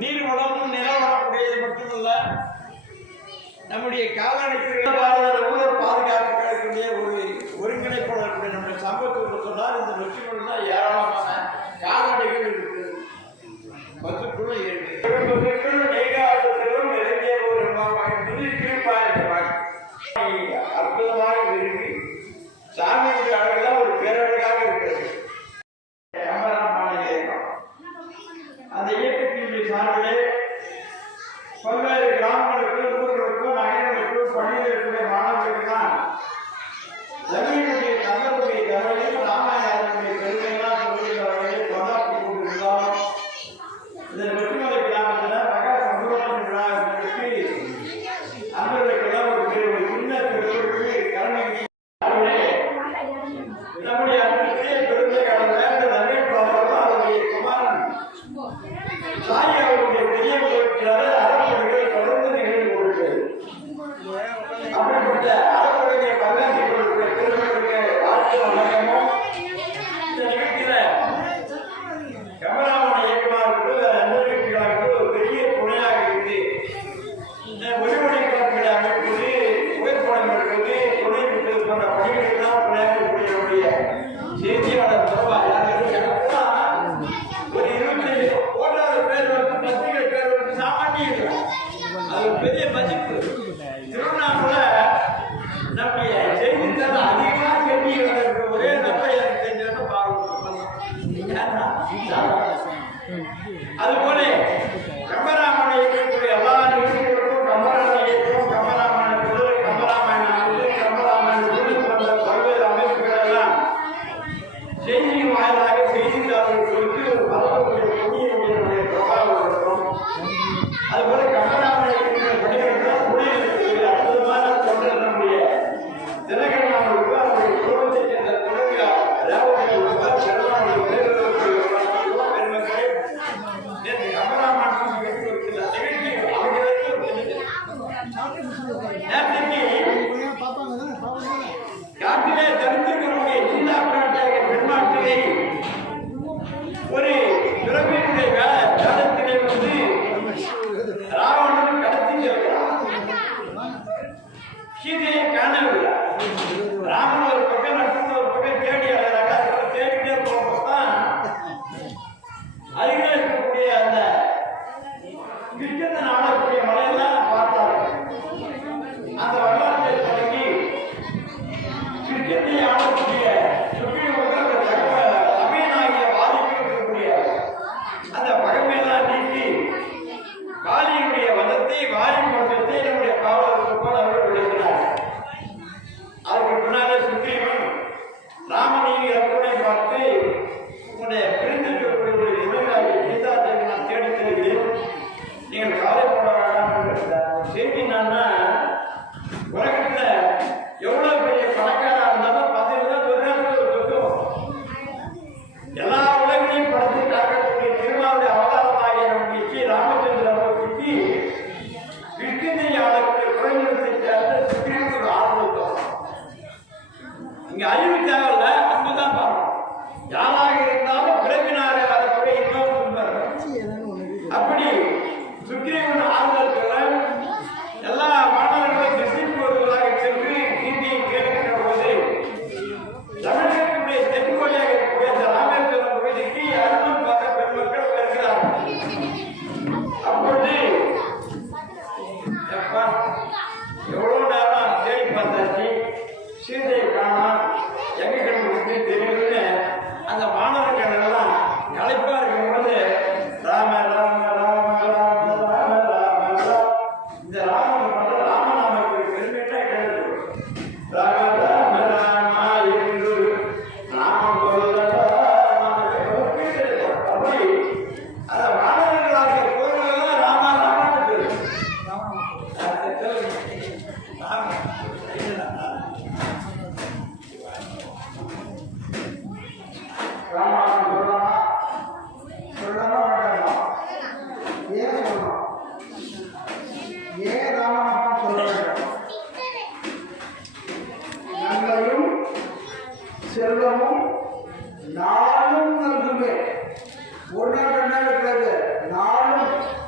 நீர் வளமும் நிலவரக்கூடியது மட்டுமல்ல, நம்முடைய கால்நடைகளை பாதுகாக்கக்கூடிய ஒரு ஒருங்கிணைப்பாளர்களுடைய நம்முடைய சம்பவத்துக்கு சொன்னால் இந்த வெற்றிகள் தான் ஏராளமான கால்நடைகள் இருக்கு. 10 அற்புதமாக விரும்பி சாமியுடைய அழகெல்லாம் ஒரு பேரழகாக இருக்கிறது. அந்த இயக்கத்தினுடைய சார்பிலே பல்வேறு கிராமங்களுக்கும் ஊர்களுக்கும் நகரங்களுக்கும் பணியில் இருக்கக்கூடிய மாணவர்களுக்கெல்லாம் தமிழுடைய தமிழுடைய கவலையும் ராமாயணனுடைய பெருமையெல்லாம் சொல்லுகின்ற வகையில் கொண்டாடி கொண்டிருந்தோம். இந்த வெற்றிமலை கிராமத்தில் மகா சம்பூர்ண விழாவிற்கு அன்பர்களுக்கெல்லாம் ஒரு சின்ன பெருமைக்கு கருணை நம்முடைய அன்புக்குரிய பெருமைக்கான தமிழ் பாடலும் அவருடைய குமாரன் சாய் அவருடைய பெரிய முயற்சியாளர் அறப்படைகளை தொடர்ந்து நிகழ்ந்து கொடுக்கிறது. அப்படிப்பட்ட அறப்படைகளை பங்காற்றி கொடுக்கிற பெருமைகளுக்கு வாழ்த்து வணக்கமும் இந்த நிகழ்ச்சியில கமராமன இயக்கமாக அன்பர்களுக்கு ஒரு பெரிய துணையாக இருந்து இந்த ஒளிமொழி கலப்புகளை அமைப்பது, புகைப்படம் எடுப்பது, துணை விட்டது போன்ற பணிகளுக்கெல்லாம் துணையாகக்கூடிய செய்தியாளர் தொடர்பாக ஒரு 25 ஓட்டாளர் பேர் வந்து பத்திரிகை பேர் வந்து சாமானியம். அது ஒரு பெரிய மதிப்பு. திருவண்ணாமலை நம்முடைய செய்தித்தாள் அதிகமாக செய்திகள் இருக்க ஒரே நபர் எனக்கு தெரிஞ்சவங்க பார்க்கணும். அதுபோல கம்பராமனை இயக்கக்கூடிய எல்லா நிகழ்ச்சிகளுக்கும் கம்பராமனை இயக்கம், கம்பராமனை குதிரை, கம்பராமாயணம், கம்பராமாயணம் போன்ற பல்வேறு அமைப்புகள் எல்லாம் செய்தியின் வாயிலாக செய்தித்தாளர்கள் குறித்து ஒரு பரவக்கூடிய புண்ணியனுடைய பிரபாவம் இருக்கும். அதுபோல கம்பராமனை பணிகளுக்கு புண்ணியனுடைய அற்புதமான தொண்டர் நம்முடைய தினகரனாவுக்கு அவருடைய குடும்பத்தைச் சேர்ந்த துணைவியார் ரேவதிகளுக்கு சிறப்பான பேரர்களுக்கு பெருமக்களை நேற்று கம்பராமாயணம் நிகழ்ச்சி காட்டிலே தடுத்திருக்கக்கூடிய ஜில்லா பிராட்டியாக பெருமாட்டியை ஒரு துறவியுடைய வேதத்திலே வந்து ராவணன் கடத்தி செல்கிறார். சீதையை காணவில்லை. ராமன் ஒரு பக்கம் நடந்து ஒரு பக்கம் தேடி அழகாக தேடிட்டே போகும்போதுதான் அருகில் இருக்கக்கூடிய அந்த கிருஷ்ணன் ஆடக்கூடிய மலையெல்லாம் பார்த்தார்கள். அந்த வரலாற்றை தொடங்கி கிருஷ்ணனை ஆடக்கூடிய சமயனாகிய வாதிக்கு இருக்கக்கூடிய அந்த பகமையெல்லாம் நீக்கி காளியுடைய வதத்தை வாரி கொண்டத்தை நம்முடைய காவலருக்கு போல அவர் விளைக்கிறார். அதுக்கு பின்னாலே சுக்ரீவன் ராமனையும் இறப்புனை பார்த்து உங்களுடைய பிரிந்திருக்கக்கூடிய இளைஞராகிய சீதாதேவி நான் தேடி தருகிறேன், நீங்கள் கவலைப்பட வேண்டாம் என்ற செய்தி. என்னன்னா, உலகத்துல எவ்வளவு பெரிய பணக்காரா இருந்தாலும் 10 ஒரு நேரத்தில் இருக்கும். எல்லா உலகத்தையும் படத்தை காக்கக்கூடிய திருமாவுடைய அவதாரமாகிய நம்முடைய ஸ்ரீ ராமச்சந்திர அவர்களுக்கு விற்கினை ஆளக்கூடிய குறைநிலத்தை சேர்ந்த சுக்ரீவனுக்கு ஆரம்பித்தோம். இங்க அறிவு தேவையில்ல, அன்புதான் பார்க்கணும். யாராக இருந்தாலும் பிறப்பினாரே வரக்கூடிய இன்னொரு துன்பம். அப்படி சுக்ரீவன் ஆறுதல் பெற எல்லா மாணவர்களும் திசை போவதாக சென்று நீதியை கேட்கின்ற போது தமிழகத்தினுடைய தென்கொடியாக இருக்கக்கூடிய இந்த ராமேஸ்வரம் கோயிலுக்கு அருமன் பார்க்க பெருமக்கள் வருகிறார்கள். அப்பொழுது எவ்வளவு நேரம் தேடி பார்த்தாச்சு, சீதையை காணாம், எங்க கண்டு தெரியுதுன்னு அந்த மாணவர்கள் எல்லாம் களைப்பா இருக்கும்போது ராம ராம ராம ராம ராம ராம இந்த ராமன் ராம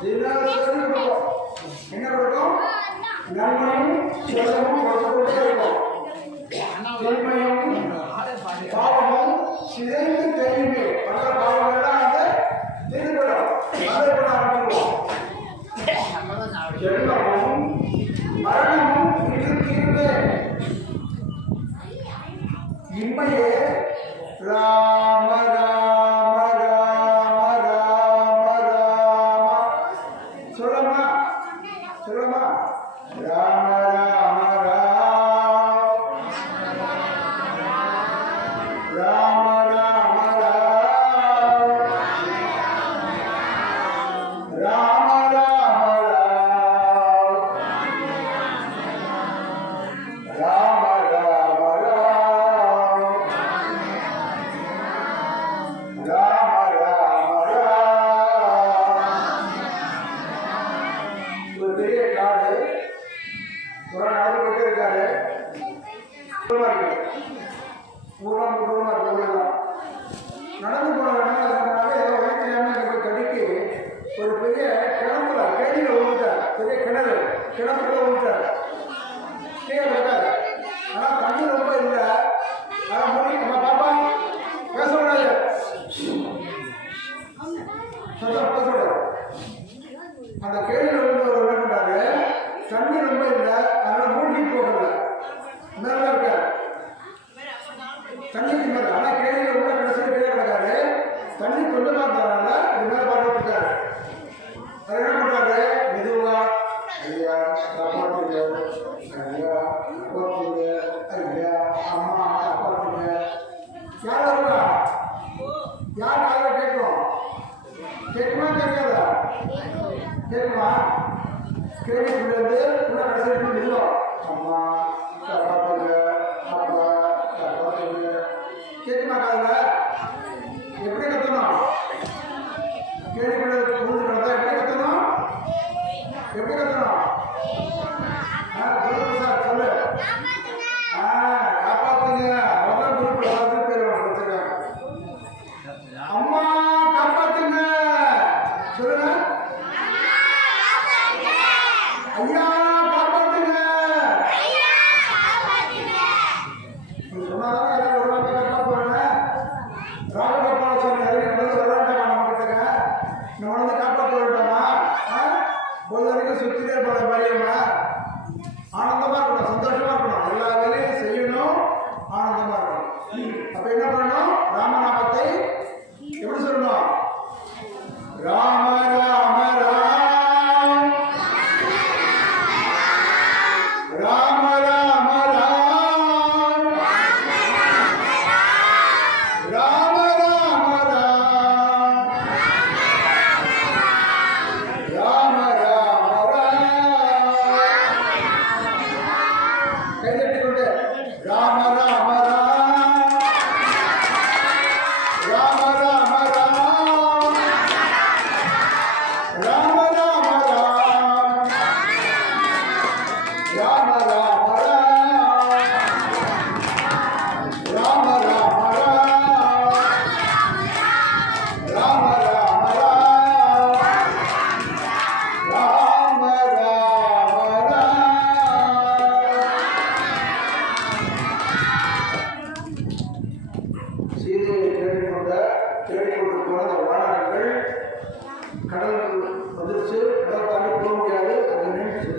தினசரி கொடுக்கும். என்ன கொடுக்கும்? நன்மையும் செல்வமும் கொடுத்துக்கொண்டே இருக்கும். தீமையும் பாவமும் சிதைந்து தெரியுமே பல பாவங்கள்லாம் வந்து திருவிடும் மறுபட ஆரம்பிக்கும். ஜென்மமும் மரணமும் இருக்கிறது. இம்மையே ராம ராம ராம ராம ராம சொல்லமா சொல்லமா ராம ராம ராம ராம ராம ராம ராம ராம நடந்து போன தடிக்கு ஒரு பெரிய கிணத்துல கேணியில ஊட்டார். பெரிய கிணறு கிணத்துல ஊட்டார். கீழே இருக்காது. ஆனா தண்ணி ரொம்ப இல்லை. ஆனா மொழி நம்ம பாப்பா பேசக்கூடாது. பேசக்கூடாது. அந்த கேணியில உள்ளவர் என்ன பண்றாரு? தண்ணி ரொம்ப இல்லை. அதனால மூழ்கி போகல. மேல இருக்க தண்ணிக்கு மேல. ஆனா கேணியில உள்ள கடைசியில் கீழே கிடக்காரு. தண்ணி கொஞ்சமா இருந்ததுனால இது மேல பார்த்துட்டு இருக்காரு. அது என்ன பண்றாரு? மெதுவா ஐயா காப்பாத்துங்க, ஐயா காப்பாத்துங்க, ஐயா அம்மா காப்பாத்துங்க. யார் வருவா? யார் காலைல கேட்கும்? கேட்குமா கேட்காதா? கேட்குமா? கேட்டுலேருந்து கூட கடைசி மெதுவா அம்மா காப்பாத்துங்க, அப்பா காப்பாத்துங்க. கேட்குமா காலைல? எப்படி கத்தணும்? கேள்விப்பட எப்படி கத்தணும்? எப்படி கத்தணும்? சார் சொல்லு. காப்பாத்துங்க. அதான் குரூப் எல்லாத்தையும் பேர் வச்சிருக்காங்க. அம்மா காப்பாத்துங்க சொல்லுங்க. ஐயா காப்பாத்துங்க. சொன்னாதான் எல்லாம் ஒரு வார்த்தை காப்பாற்றுவாங்க. ராககோபால சுவாமி அறிக்கை வந்து விளையாட்டாமா நம்ம கிட்டங்க. நம்ம வந்து காப்பாற்ற வேண்டாமா? ஒரு வரைக்கும் சுத்திட்டே இருப்பாங்க மாதிரியம்மா. ஆனந்தமா இருக்கணும், சந்தோஷமா இருக்கணும், எல்லா வேலையும் செய்யணும், ஆனந்தமா இருக்கணும். அப்ப என்ன பண்ணணும்? ராமநாமத்தை எப்படி சொல்லணும்? ராம ராம ராம் ராம ராம ராம் ராம ராம ராம் ராம ராம ராம். கைதட்டி கொண்டு ராம ராம ராம் ராம ராம ராம் ராம ராம ராம் ராம ராம ராம் ராம ராம ராம் ராம ராம ராம் ராம ராம ராம். சீதையை தேடிக்கொண்டு போன அந்த வானரங்கள் கடலுக்கு வந்துருச்சு. கடல் தாண்டி போக முடியாது. அங்கே நின்றுச்சு.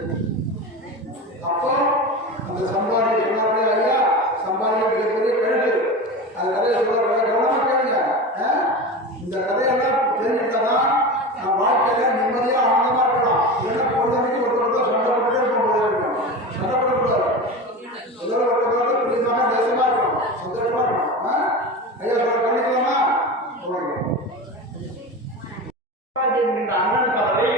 அப்போ அந்த சம்பாதி சொன்னாரு, ஐயா சம்பாதி மிகப்பெரிய கழுகு. அந்த கதையை சொல்ல கவனமா கேளுங்க. இந்த கதையெல்லாம் தெரிஞ்சுட்டாதான் நான் வாழ்க்கையில நிம்மதியா ஆனந்தமா இருக்கலாம். இல்லைன்னா பொழுதுக்கு ஒருத்தர் சண்டை போட்டுட்டே இருக்க முடியாது. இருக்கணும் சண்டை போடக்கூடாது. இதோட ஒருத்தர் புரியுமா? தேசமா இருக்கணும், சந்தோஷமா இருக்கணும். ஐயா சொல்ல பண்ணிக்கலாமா? இந்த அண்ணன் பறவை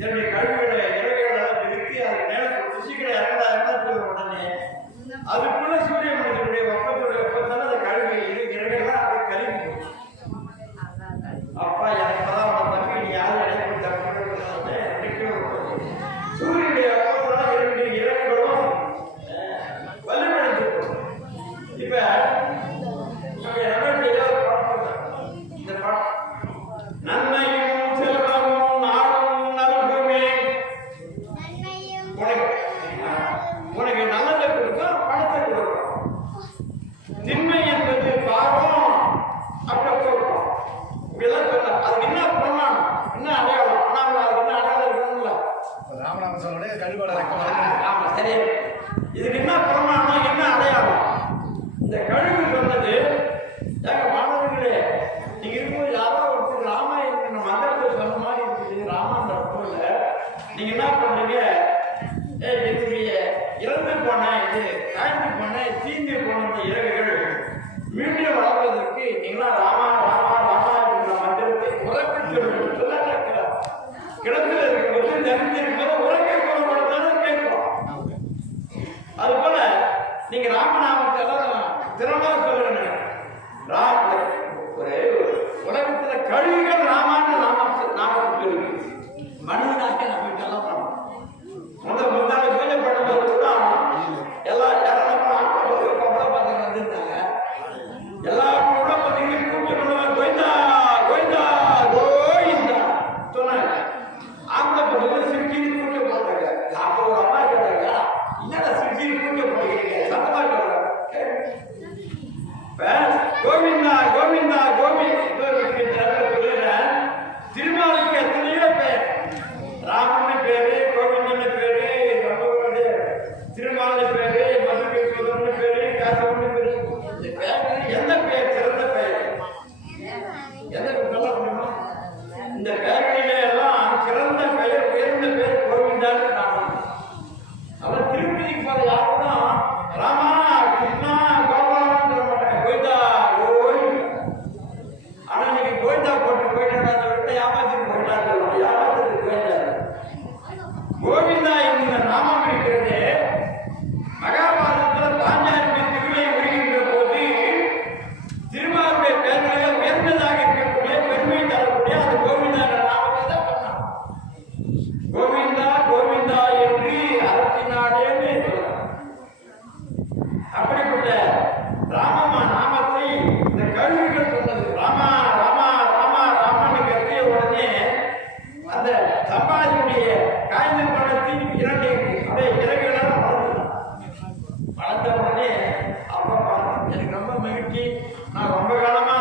என்னுடைய கழிவுகளை இறவைகளெல்லாம் பிரித்து அது நேரத்தில் ருசிகளை இறந்தாருன்னா உடனே அதுக்குள்ள சூரிய மனிதனுடைய ஒப்பந்தத்துடைய ஒப்பந்தால் அந்த கழிவு இறவைகள்லாம் அப்படியே கழுவி போச்சு. அப்பா எனக்கு தான் அவன் தம்பி நீ யாரும் இடையே தப்பு சூரியனுடைய ஒப்பந்தம் இரண்டு இறவைகளும் வலுவடைஞ்சிருக்கும். இப்ப இந்த பாடம் நன்மையும் செல்வமும் நாடும் நீங்க என்ன பண்றீங்க? என்னுடைய இறந்து போன இது காய்ந்து போன தீந்து போன இந்த இறகுகள் மீண்டும் வளர்வதற்கு நீங்களா ராமா ராமா ராமா என்ற மந்திரத்தை உறக்க சொல்லுங்க. கிடத்துல இருக்கும்போது தெரிஞ்சிருக்கும்போது உறக்க சொல்லப்படுறதாலும் கேட்கும். அது போல நீங்க ராமநாமத்தை எல்லாம் திறமா சொல்லுங்க. ஒரு உலகத்துல கழுகுகள் ராமான்னு நாமத்தை சொல்லு. மனிதனாக நமக்கு எல்லாம் பண்ணணும். முன்னாடி பூஜை பண்ணும்போது கூட எல்லாம் பார்த்து வந்திருந்தாங்க. எல்லாரும் கூட பார்த்தீங்கன்னா பூஜை பண்ணுவாங்க. கோயிந்தா கோயிந்தா கோயிந்தா சொன்னாங்க. ஆம்பளை பொண்ணு சிரிச்சு பூஜை போட்டாங்க. அப்போ ஒரு அம்மா கேட்டாங்க, என்னடா சிரிச்சு பூஜை போடுறீங்க? சத்தமா சொல்றாங்க. கோவிந்தா கோவிந்தா கோவிந்த் திருமாலுக்கு எத்தனையோ பேர். ராமன் பேரு, கோவிந்தன் பேரு, திருமாலின் பேரு, மதுரை பேரு, காசவன் பேரு. இந்த பேருக்கு எந்த பேர் சிறந்த பேர்? எதற்கு சொல்ல முடியுமா? இந்த பேர்களிலே எல்லாம் சிறந்த பெயர், உயர்ந்த பேர் கோவிந்தான்னு நாமம். அவர் திருப்பதிக்கு போற யாருன்னா ராமா கிருஷ்ணா கோபாலன் சொல்ல மாட்டாங்க. கோவிந்தா கோவிந்த். ஆனா நீங்க கோவிந்தா போட்டு போயிட்டா ஏமாத்திட்டு போயிட்டாரு. ஏமாத்திட்டு போயிட்டாரு. கோவிந்தா என்கிற நாமம் இருக்கிறது. மகாபாரதத்தில் பாஞ்சாலி திருவிழை முடிகின்ற போது திருமாவுடைய பெருமையை உயர்ந்ததாக இருக்கக்கூடிய பெருமை தரக்கூடிய அந்த கோவிந்தா என்ற நாமத்தை தான் பண்ணார். கோவிந்தா கோவிந்தா என்று அரசினாடேன்னு சொல்றார். அப்படிப்பட்ட ராமமா நாமத்தை இந்த கல்விகள் சொன்னது. ராமா ராமா ராமா ராமன்னு கத்திய உடனே அந்த சம்பாதியுடைய காய்ந்த பணத்தின் இரண்டு அப்படியே இறகுகளாக வளர்ந்த உடனே அப்பா எனக்கு ரொம்ப மகிழ்ச்சி. நான் ரொம்ப காலமா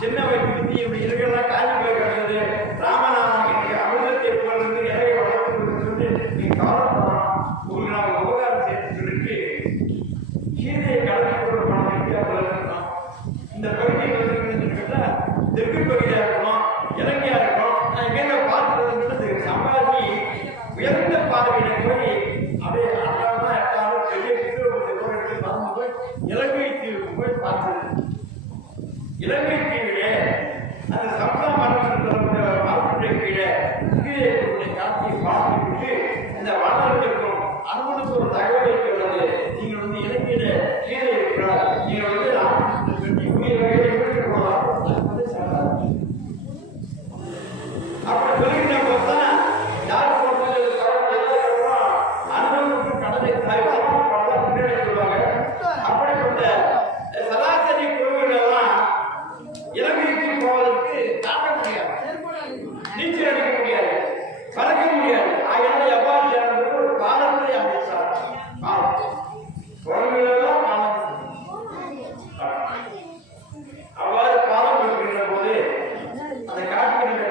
சின்ன வயசுலேருந்து இப்படி இறகுலாம் காய்ச்சி போய் கிடந்தது. ராமநாதன் எனக்கு அமிர்தத்தை போகிறது இறகை வளர்த்து சொல்லி நீ கவலைப்படலாம், உங்களுக்கு நான் உபகாரம் செய்யணும்னு சொல்லிட்டு கீதையை கலந்து பணம் இருக்கணும். இந்த பகுதியை கேட்டால் தெற்கு பகுதியாக இருக்கணும், இலங்கையா இருக்கணும். நான் எங்கே பார்த்துறது சம்பாதி உயர்ந்த பார்வையில போய் அப்படியே அன்றாடம் எட்டாலும் பெரிய எடுத்து மறந்து போய் இலங்கை தீவுக்கு போய் பார்த்தது. இலங்கை தீவிலே அந்த சம்சா மரத்தினுடைய கீழே கீழே காட்சியை பார்த்துவிட்டு இந்த வாழ்வதற்கும் அனுமனுக்கு ஒரு தகவலை சொல்றது. நீங்கள் வந்து இலங்கையில கீழே இருக்கிறார், நீங்கள் வந்து அப்படி சொல்லிக்கிட்ட போதுதான் யார் சொல்றது அனுமனுக்கு கடலை முன்னாடி சொல்லுவாங்க. அப்படிப்பட்ட சராசரி குழுக்கள் எல்லாம் இலங்கைக்கு போவதற்கு தாக்க முடியாது, நீச்சல் அடிக்க முடியாது, பறக்க முடியாது. ஆகிய எவ்வாறு சேர்ந்தது ஒரு பாலத்தை அமைச்சார். குழந்தைகளெல்லாம் அவ்வாறு பாலம் இருக்கின்ற போது அந்த காட்டுகின்ற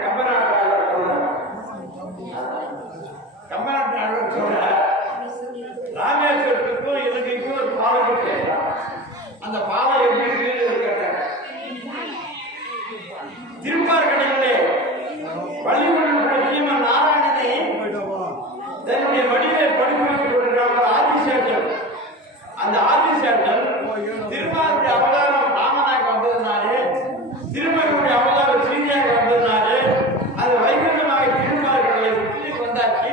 கம்பநாட்டு சொல்ற ராமேஸ்வரத்துக்கும் இலங்கைக்கும் ஒரு பாலம் இருக்கு. அந்த பாலம் எப்படி இருக்கு கேட்டாங்க. திருப்பார்கடலிலே வழிபடுகிற ஸ்ரீமன் நாராயணனை தன்னுடைய வடிவை படிப்பித்துக் கொண்டிருக்கிற ஆதிசேஷன். அந்த ஆதிசேஷன் திருமாவுடைய அவதாரம் ராமனாக வந்ததுனாலே, திருமகளுடைய அவதாரம் சீனியாக வந்ததுனாலே அது வைகுண்டமாக திருமார்களை விட்டு வந்தாச்சு.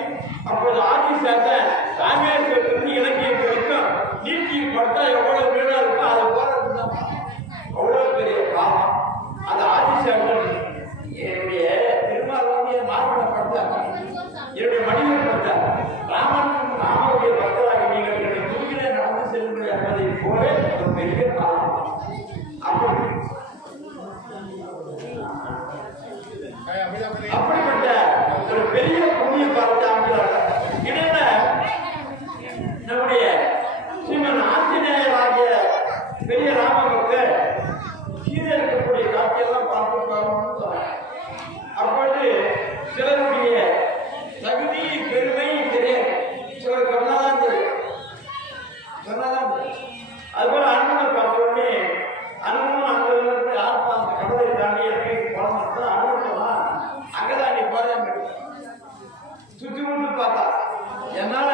அப்போது ஆதிசேஷன் ராமேஸ்வரத்திலிருந்து இலங்கையை வரைக்கும் நீட்டி படுத்தா எவ்வளவு வீடா இருக்கோ அதை போறதுதான் அவ்வளவு பெரிய காலம். அந்த ஆதிசேஷன் என்னுடைய திருமால் வந்து மார்படப்படுத்தாங்க, என்னுடைய மடியில் படுத்தார். ராமனுடைய பக்தராக நீங்கள் என்னுடைய தூக்கிலே நடந்து செல்லுங்கள் என்பதை போல ஒரு பெரிய காலம். அப்படிப்பட்ட ஒரு பெரிய புண்ணிய காலத்தை அமைக்கிறாங்க. இடையில நம்முடைய ஸ்ரீமன் ஆஞ்சநேயராகிய பெரிய ராமபக்தர் கீழே இருக்கக்கூடிய காட்சியெல்லாம் பார்த்து போகணும்னு சொன்னாங்க. அப்பொழுது சிலருடைய தகுதி பெருமை தெரியாது, சிலர் சொன்னாதான் தெரியும். அதுபோல அனுமனை பார்த்த உடனே அனுமன் அங்கிருந்து யாருப்பா அந்த கடலை தாண்டி இறங்கி போனதான் அனுமன் அங்கதான் நீ பாரு சுற்றி முட்டு பார்த்தா என்னால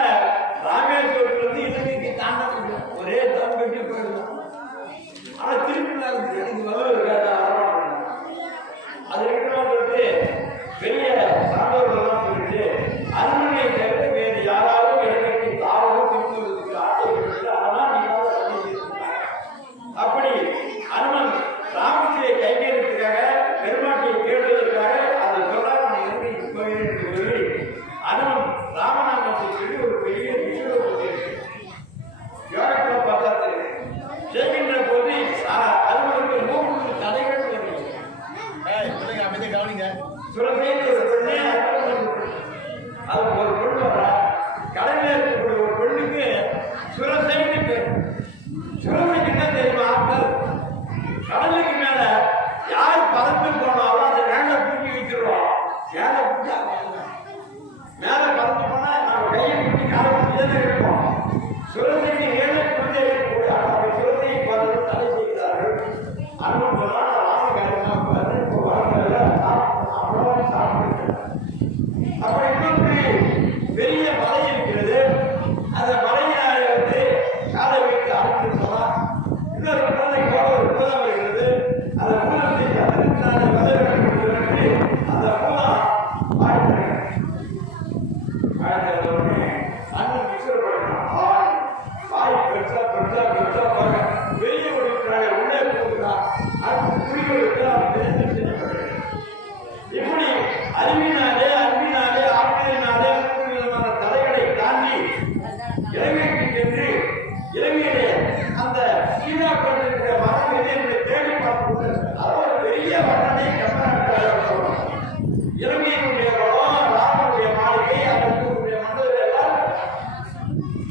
ராமேஸ்வரத்துல இருந்து இலங்கைக்கு தாண்ட முடியும், ஒரே தம் கட்டி போயிடலாம். ஆனா திருப்பி எனக்கு வலுவில் கேட்டா அது இருக்கிறவங்களுக்கு பெரிய சான்றோர்கள்லாம் சொல்லிட்டு அரண்மனையை தவிர வேறு யாராலும் இலங்கைக்கு தாவலும் திருப்பி வருவதற்கு ஆட்டை எடுத்து அதெல்லாம் நீங்க அப்படி அனுமன் ராமத்தியை கைகேறதுக்காக பெருமாட்டியை கேட்டதற்காக அதை சொல்லாம நான் இலங்கைக்கு போகிறேன் என்று சொல்லி அனுமன் ராமநாமத்தை சொல்லி ஒரு பெரிய விஷயம் யோகத்துல பார்த்தாரு. செய்கின்ற போது அனுமனுக்கு 3 தடைகள் அமைதி கவனிங்க. சுரசேன்னு ஒரு பெண்ணே அது ஒரு பெண் வரா கடையில் இருக்கக்கூடிய ஒரு பெண்ணுக்கு சுரசைன்னு பேர். சுரசைக்கு என்ன தெரியுமா? கடலுக்கு மேல யார் பறந்து போனாலும் அதை மேல தூக்கி வச்சிருவோம். மேல பிடிச்சா மேல பறந்து போனா நம்ம கையை பிடிச்சி காலை பிடிச்சே இருப்போம். சுரசைக்கு ஏழை பிடிச்சே இருக்கக்கூடிய அந்த சுரசையை பார்த்து தடை செய்கிறார்கள். அனுமன் சொன்னால் ராமகாரியமாக இப்போ வரல அவ்வளோ சாப்பிட்டு அப்ப இன்னொன்று பெரிய மலை இருக்கிறது. அந்த மலையினால வந்து காலை வைத்து அழைத்து போனா இன்னொரு குழந்தை ஒரு பூதம் வருகிறது. அந்த பூதத்தை கத்திரிக்கான விளையாட்டு அந்த பூதம் உடனே அண்ணன் விசிறப்படுகிறான். வாய் பெருசா பெருசா பெருசா பாருங்க வெளியே கொடுக்கிறாங்க உள்ளே போகிறான். அடுத்து குடிகளுக்கு அவன் தெரிந்து செய்யப்படுகிறது. இப்படி அறிவினாலே ஆட்களினாலே 3 விதமான தடைகளை தாண்டி இலங்கைக்கு சென்று இலங்கையிலே அந்த சீனா கொண்டிருக்கிற மரம் எதை தேடி பார்த்து அதோட பெரிய வட்டனை இலங்கையினுடைய வளம் ராமனுடைய மாளிகை அதற்குரிய மண்டல எல்லாம்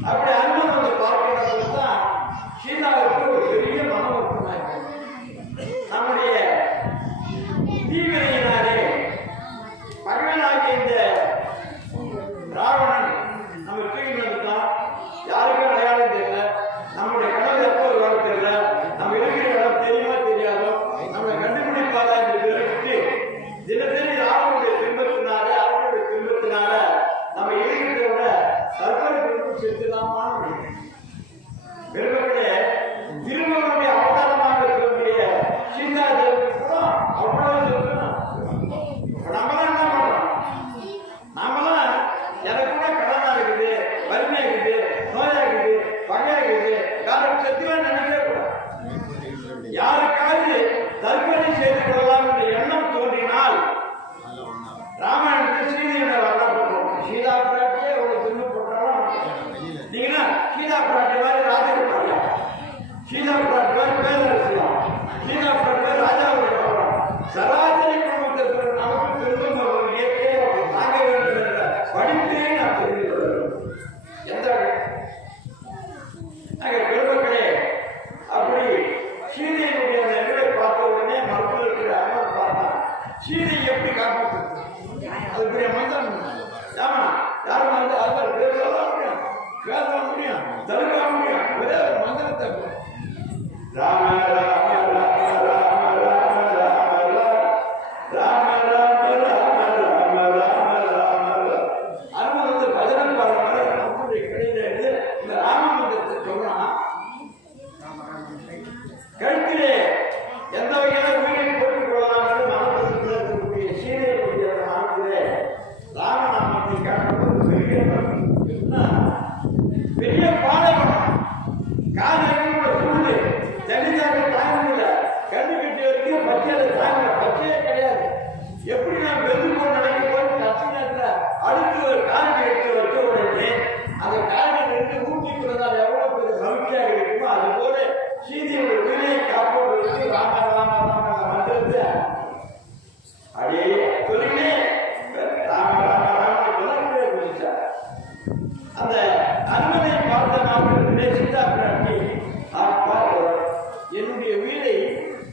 அப்படி அனுமதி வந்து பார்க்கிறது தான் சீனாவுக்கு ஒரு பெரிய மன வருத்தமாக நம்முடைய தீவிரையினாலே மகனாகிய இந்த ராவணன் நம்ம தூக்கி வந்துட்டான். யாருக்கும் அடையாளம் தெரியல. நம்முடைய கனவு எப்போ வர தெரியல. நம்ம இருக்கிற இடம் தெரியுமா தெரியாதோ நம்மளை கண்டுபிடிப்பாதா என்று தெரிவித்து தினசரி ராவனுடைய துன்பத்தினால அவனுடைய துன்பத்தினால நம்ம இருக்கிறத விட தற்கொலை குடும்பம் செலுத்தலாமான்னு பெருமக்களே திருமணனுடைய அவதாரமாக இருக்கக்கூடிய சீதா தேவி கூட அவ்வளவு சொல்லணும். நம்மளாம் என்ன பண்றோம்? நாமெல்லாம் எனக்கு கூட கடனா இருக்குது, வறுமையா இருக்குது, நோயா இருக்குது, பகையா இருக்குது, யாரும் செத்துவா நினைக்கவே கூடாது. யாருக்காவது தற்கொலை செய்து கொள்ளலாம் என்ற எண்ணம் தோன்றினால் ராமாயணத்தில் சீதையுடைய வரலாறு சீதா பிராட்டியே ஒரு துன்பு போட்டாலும் நீங்கன்னா சீதா பிராட்டி மாதிரி ராஜகுமாரியா, சீதா பிராட்டி மாதிரி பேரரசியா, சீதா பிராட்டி மாதிரி ராஜாவுடைய சராசரி குடும்பத்திற்கு நமக்கு திரும்ப ஒரு இயற்கையை தாங்க வேண்டும் என்ற படிப்பிலே நாம் தெரிந்து கொள்ள வேண்டும். எந்த பெருமக்களே அப்படி சீதையினுடைய நெருங்களை பார்த்த உடனே மருத்துவ இருக்கிற அம்மன் பார்த்தா சீதை எப்படி காப்பாற்று அது பெரிய மந்திரம். ஆமா யாரும் வந்து அவர் பேர் சொல்ல முடியும், பேச முடியும், தடுக்க முடியும். ஒரே ஒரு மந்திரத்தை ராம ராம ராம ராம ராம ராம ராம ராம ராம ராம ராம அனுமன் வந்து பஜனம் பாடுற நம்முடைய கிடையாது. இந்த ராம மந்திரத்தை சொல்றான். கழுத்திலே எந்த வகையான உயிரை போட்டுக் கொள்ளலாம் என்று மனதில் இருக்கக்கூடிய சீதையுடைய நாட்டிலே ராமநாமத்தை காட்டும்போது பெரிய பாலைவனம் காலையோட சூழ்நிலை தனியாக தாங்க முடியல. கண்ணு கட்டி வரைக்கும் பச்சையில தாங்க பச்சையே கிடையாது. எப்படி நான் வெந்து போன நினைக்கும் போது கட்சி நேரத்தில் அடுத்து ஒரு காலடி எடுத்து வச்ச உடனே அந்த காலடி நின்று ஊட்டி கொண்டதால் எவ்வளவு பெரிய மகிழ்ச்சியாக இருக்குமோ அது போல சீதையுடைய உயிரை காப்பதற்கு ராம ராம ராம மந்திரத்தை அப்படியே சொல்லினே ராம ராம ராம சொல்லக்கூடிய புரிச்சார். அந்த அனுமனை பார்த்த மாவட்டத்திலே சீதா பிராட்டி என்னுடைய உயிரை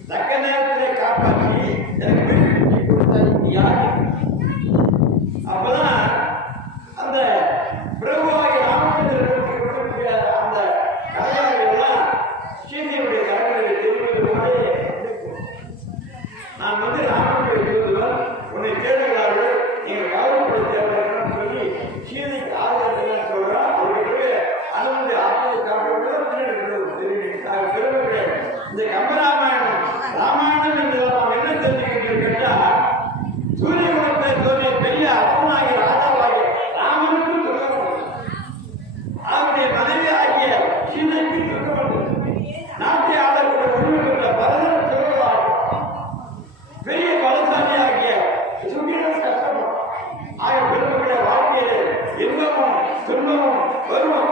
தக்க நேரத்திலே காப்பாற்றி எனக்கு வெற்றி கொடுத்த யாரு? அப்பதான் அந்த பிரபுவாகி ராமச்சந்திரன் கொடுக்கக்கூடிய அந்த கதையாளர்கள்லாம் சீதையுடைய கதைகளை தெரிவிப்பது போலே நான் வந்து ராமனுடைய தூதுவர் உன்னை தேடுகிறார்கள், நீங்கள் கௌரவப்பட தேவைன்னு சொல்லி சீதை துன்பம் வருவோம்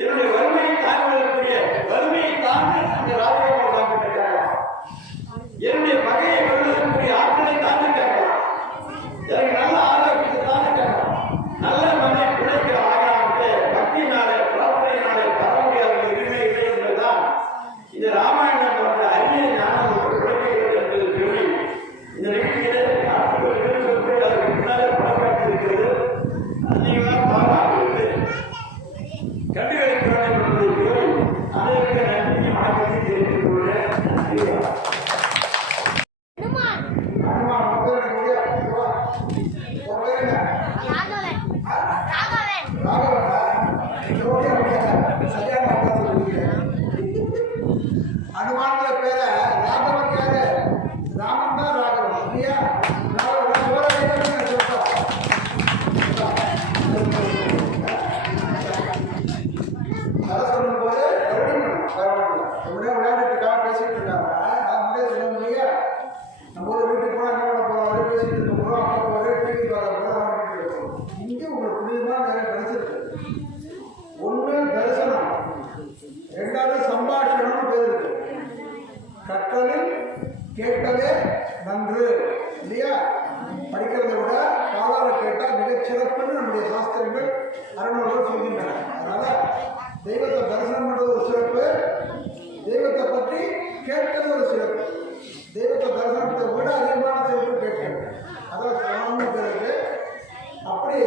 என்னுடைய வறுமையை தாங்குவதற்குரிய வறுமையை தாண்டி அந்த ராஜகோபால் தாங்கிட்ட கேட்கலாம். என்னுடைய பகையை வெல்வதற்குரிய ஆற்றலை தாண்டி கேட்கலாம். எனக்கு நல்ல ஆரோக்கியத்தை தாண்டி கேட்கலாம். நல்ல மனை பிழைக்கிற ஆகாரத்தை பக்தியினாலே பிரார்த்தனையினாலே தர முடியாத உரிமை இல்லை என்பதுதான் இந்த ராமாயணம் போன்ற அரிய ஞானம் பிழைக்கிறது என்பது சொல்லி இந்த நிகழ்ச்சியிலே அதற்கு முன்னாலே படமாக்கி இருக்கிறது. நீங்கள் பாராட்டு கண்டுகளிக்கிறார் என்பதை கூறி அதற்கு நன்றியை வணக்கத்தை தெரிவித்துக் கொள்கிறேன். அனுமானத்துல பேர ராகவன் யாரு? ராமன் தான் ராகவன் இல்லையா? அதை சொல்லும் போது விளையாட்டுக்காக பேசிட்டு இருக்காங்க. நான் முன்னே சொல்ல முடியா நம்ம ஒரு வீட்டுக்கு போனால் என்ன பண்ண போகிறோம் பேசிட்டு இருக்க போகிறோம் அங்கே போகிற டிவி பார்க்க இங்கே உங்களுக்கு புரியுமா நிறைய கிடைச்சிருக்கு. ஒன்று தரிசனம், ரெண்டாவது சம்பாஷணம்னு பேர் இருக்கு. கற்றலில் கேட்கவே நன்று இல்லையா? படிக்கிறதை விட காதால கேட்டால் மிகச் சிறப்புன்னு நம்முடைய சாஸ்திரங்கள் அறநூறுகள் சொல்கின்றன. அதனால தெய்வத்தை தரிசனம் பண்ணுறது ஒரு சிறப்பு, தெய்வத்தை பற்றி கேட்கிறது ஒரு சிறப்பு. தெய்வத்தை தரிசனத்தை விட அதிகமான சிறப்பு கேட்கிறது. அதான் சிரமம்னு பிறகு அப்படி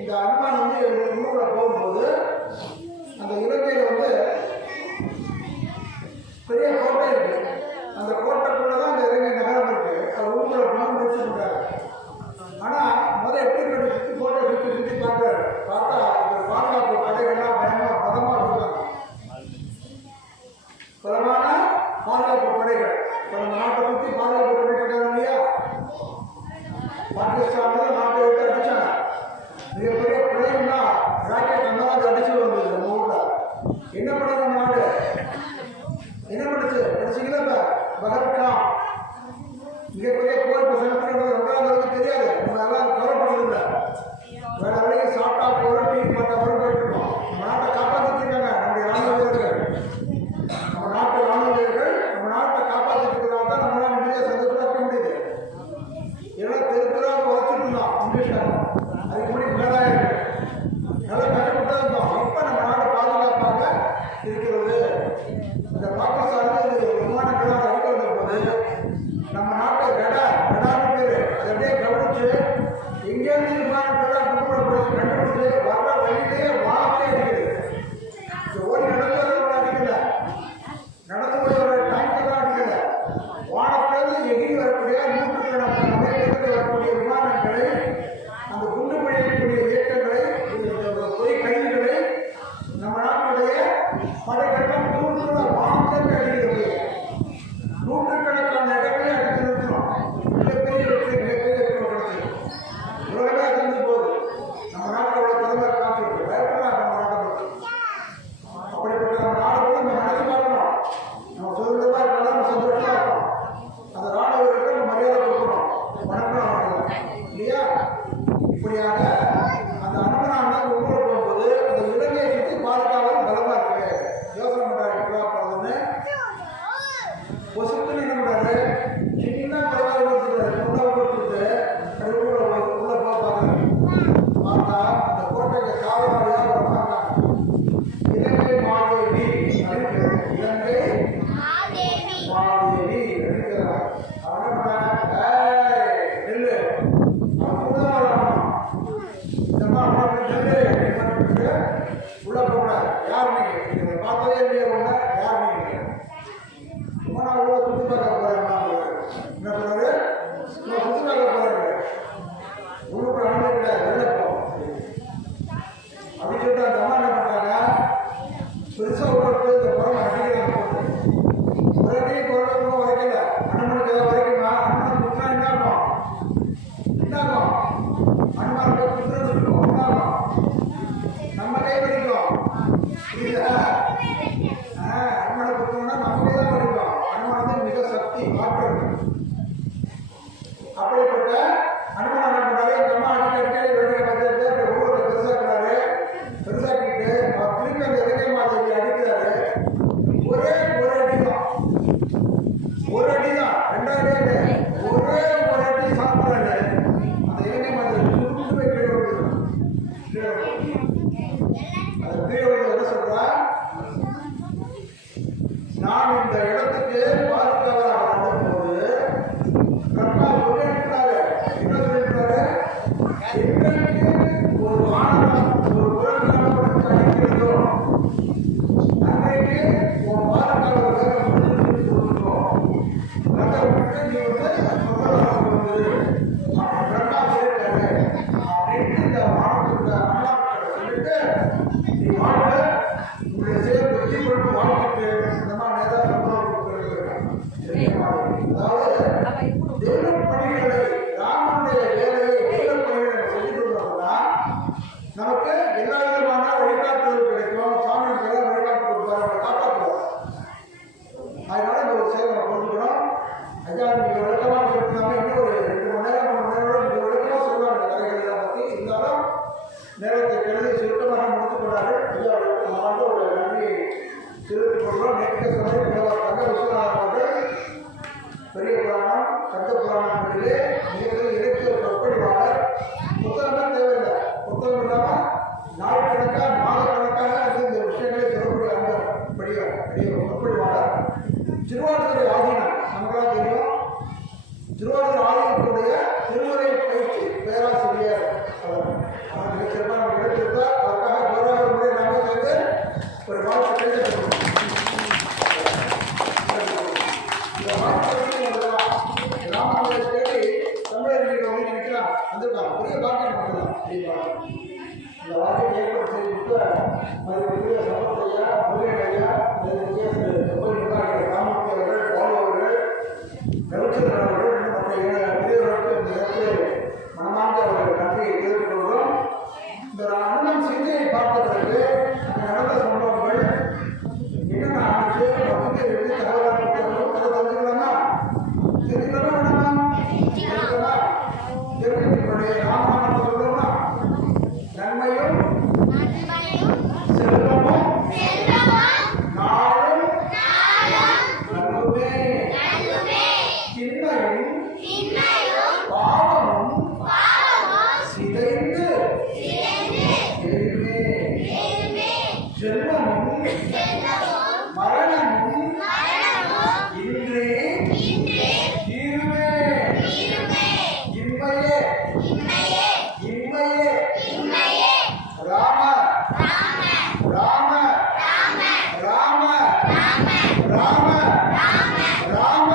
இந்த அனுமான் வந்து ஊரில் போகும்போது அந்த இலங்கையில் வந்து பெரிய கோட்டை இருக்கு. அந்த கோட்டைக்குள்ள தான் அந்த இலங்கை நகரம் இருக்கு. அது ஊருக்குள்ள போனால் முடிச்சு விட்டாரு. ஆனால் முதல் எப்படி கட்டி சுற்றி கோட்டை சுற்றி பார்க்குறாரு. பார்த்தா இந்த பாதுகாப்பு படைகள்லாம் பயங்கர பதமாக இருக்காங்க. பலமான பாதுகாப்பு படைகள். இப்போ நம்ம நாட்டை சுற்றி பாதுகாப்பு படைகள் இருக்காங்க இல்லையா? பாகிஸ்தான் நாட்டை விட்டு அடிச்சாங்க. மிகப்பெரிய பிள்ளைங்கன்னா ராக்கெட் அந்த மாதிரி அடிச்சு வந்தது நம்ம ஊரில். என்ன பண்ண நம்ம நாடு என்ன பண்ணுச்சு? படிச்சிங்களா? பகத்காம் மிகப்பெரிய போர் பசங்க ரெண்டாவது தெரியாது. நம்ம எல்லாம் கவலைப்படுறதில்லை. வேற வரைக்கும் சாப்பிட்டா போகிறோம், டீ பார்த்தா போகிறோம் போயிட்டு இருக்கோம். நம்ம நாட்டை காப்பாற்றிருக்காங்க நம்முடைய ராணுவ வீரர்கள். நம்ம நாட்டு ராணுவ வீரர்கள் நம்ம நாட்டை காப்பாற்றிருக்கிறதால தான் நம்மளால் நிம்மதியாக சந்தோஷமாக இருக்க முடியுது. ஏன்னா தெருத்தராக வளர்த்துட்டு இருந்தோம் இங்கிலீஷ்காரன். அதுக்கு முன்னாடி மேலாக இருக்கு. நல்லா கஷ்டப்பட்டு தான் இருந்தோம். இப்போ நம்ம நாடு பாதுகாப்பாக இருக்கிறது. இந்த பாகிஸ்தான் விமானங்களால் அடிக்க வந்த போது நம்ம நாட்டை கடான்னு பேர் அதை அப்படியே கவனிச்சு எங்கேருந்து விமானங்களால் கண்டுபிடிச்சு வர்ற வழியிலேயே வானத்தை அடிக்குது. ஓடி நடந்தவர்கள் அடிக்கல, நடந்து போய் ஒரு டேங்கெல்லாம் அடிக்கல. வானத்திலிருந்து எகிரி வரக்கூடிய நூற்றுக்கணக்கான அமைப்பிலிருந்து வரக்கூடிய விமானங்களை, அந்த குண்டு பிழைக்கக்கூடிய இயக்கங்களை, பொய் கைதிகளை நம்ம நாட்டுடைய படைகட்டம் தூண்டுற வானத்திற்கு அடிக்கிறது. நூற்றுக்கணக்கான இடங்களை அடித்து நிறுத்தணும். மிகப்பெரிய வெற்றி, மிகப்பெரிய வெற்றி கிடைச்சது. உலகமே தெரிஞ்சு போகுது. நம்ம நாட்டோட தலைமை காத்திருக்கு. பயப்படலாம் நம்ம நாட்டை பற்றி. அப்படிப்பட்ட நம்ம நாடு கூட நம்ம நினைச்சு பார்க்கணும். நம்ம சுதந்திரமாக இருக்கலாம், நம்ம சந்தோஷமாக இருக்கணும். அந்த ராணுவர்களுக்கு நம்ம மரியாதை கொடுக்கணும், வணக்கம் இல்லையா? இப்படியாக அந்த அனுமனான ஊரை போகும்போது அந்த இலங்கையை சுற்றி பாதுகாவல் பலமாக இருக்கு. யோசனை பண்ணுறாங்க போகிறதுன்னு பொசுக்குன்னு என்ன பண்ணுறாரு? சின்ன பரவாயில்ல கொடுத்துட்டு உள்ள பார்ப்பாங்க. பார்த்தா அந்த கோட்டைக்கு காவலாளியாக பார்த்தாங்க. இலங்கை மாதேவி இலங்கை மாதேவி இருக்கிறார். அவன் நெல்லு அவன் கூட இந்த மாதிரி வாக்கியம் பண்ணலாம் இந்த வாக்கியம் ஏற்பாடு செய்துவிட்டு மறுபடிய சமத்தையா முருகையா ராமூர்த்தி அவர்கள் பாலு அவர்கள் ரவிச்சந்திரன் அவர்கள் மற்ற பெரியவர்களுக்கு இந்த இடத்தில் மனமார்ந்த அவர்கள் நன்றியை தெரிவித்துக் கொள்கிறோம். இந்த அண்ணன் செய்தியை பார்த்த பிறகு நடந்த சம்பவங்கள் என்னென்ன ஆச்சு பக்கத்தில் எப்படி தகவலாக தெரிஞ்சுக்கலாமா தெரிஞ்சுக்கணுடைய ராமாயணத்தை சொல்லணும்னா நன்மையும் செல்வமும் நாளும் நல்குமே திண்மையும் பாவமும் சிதைந்து எழுமே செல்வமும் மரணமும் இன்றே தீருமே இம்மையே ராம ராம ராம ராம ராம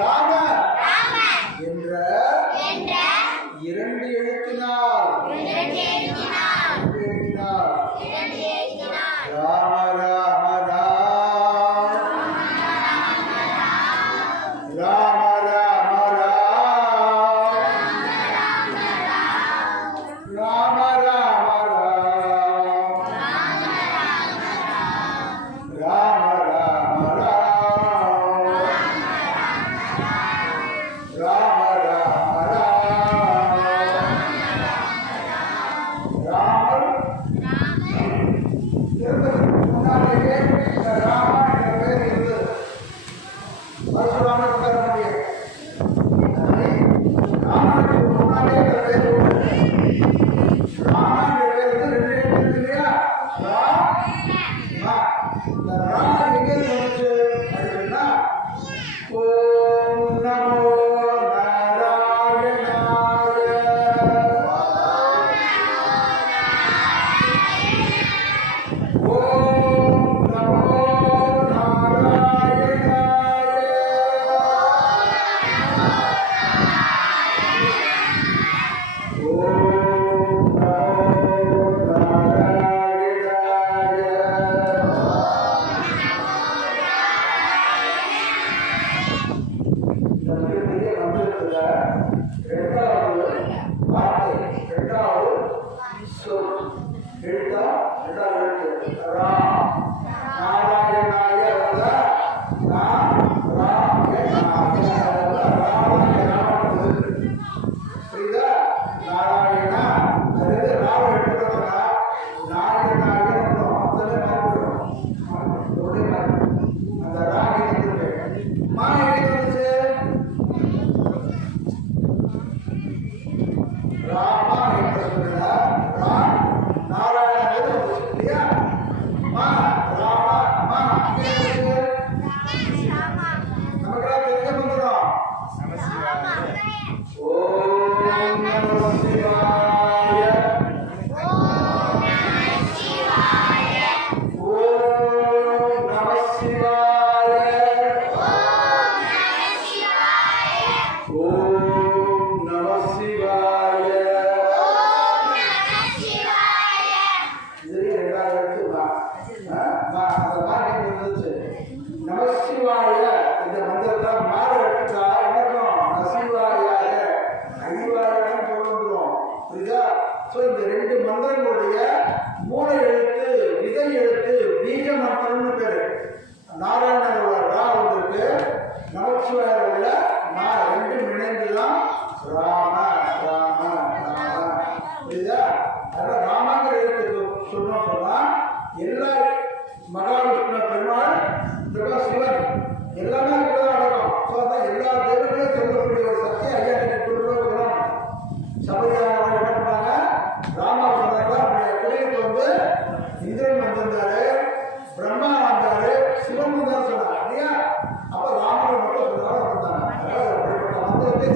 ராம என்ற இரண்டு எழுத்தினால் ராம ராம ராம ராம ராம ராம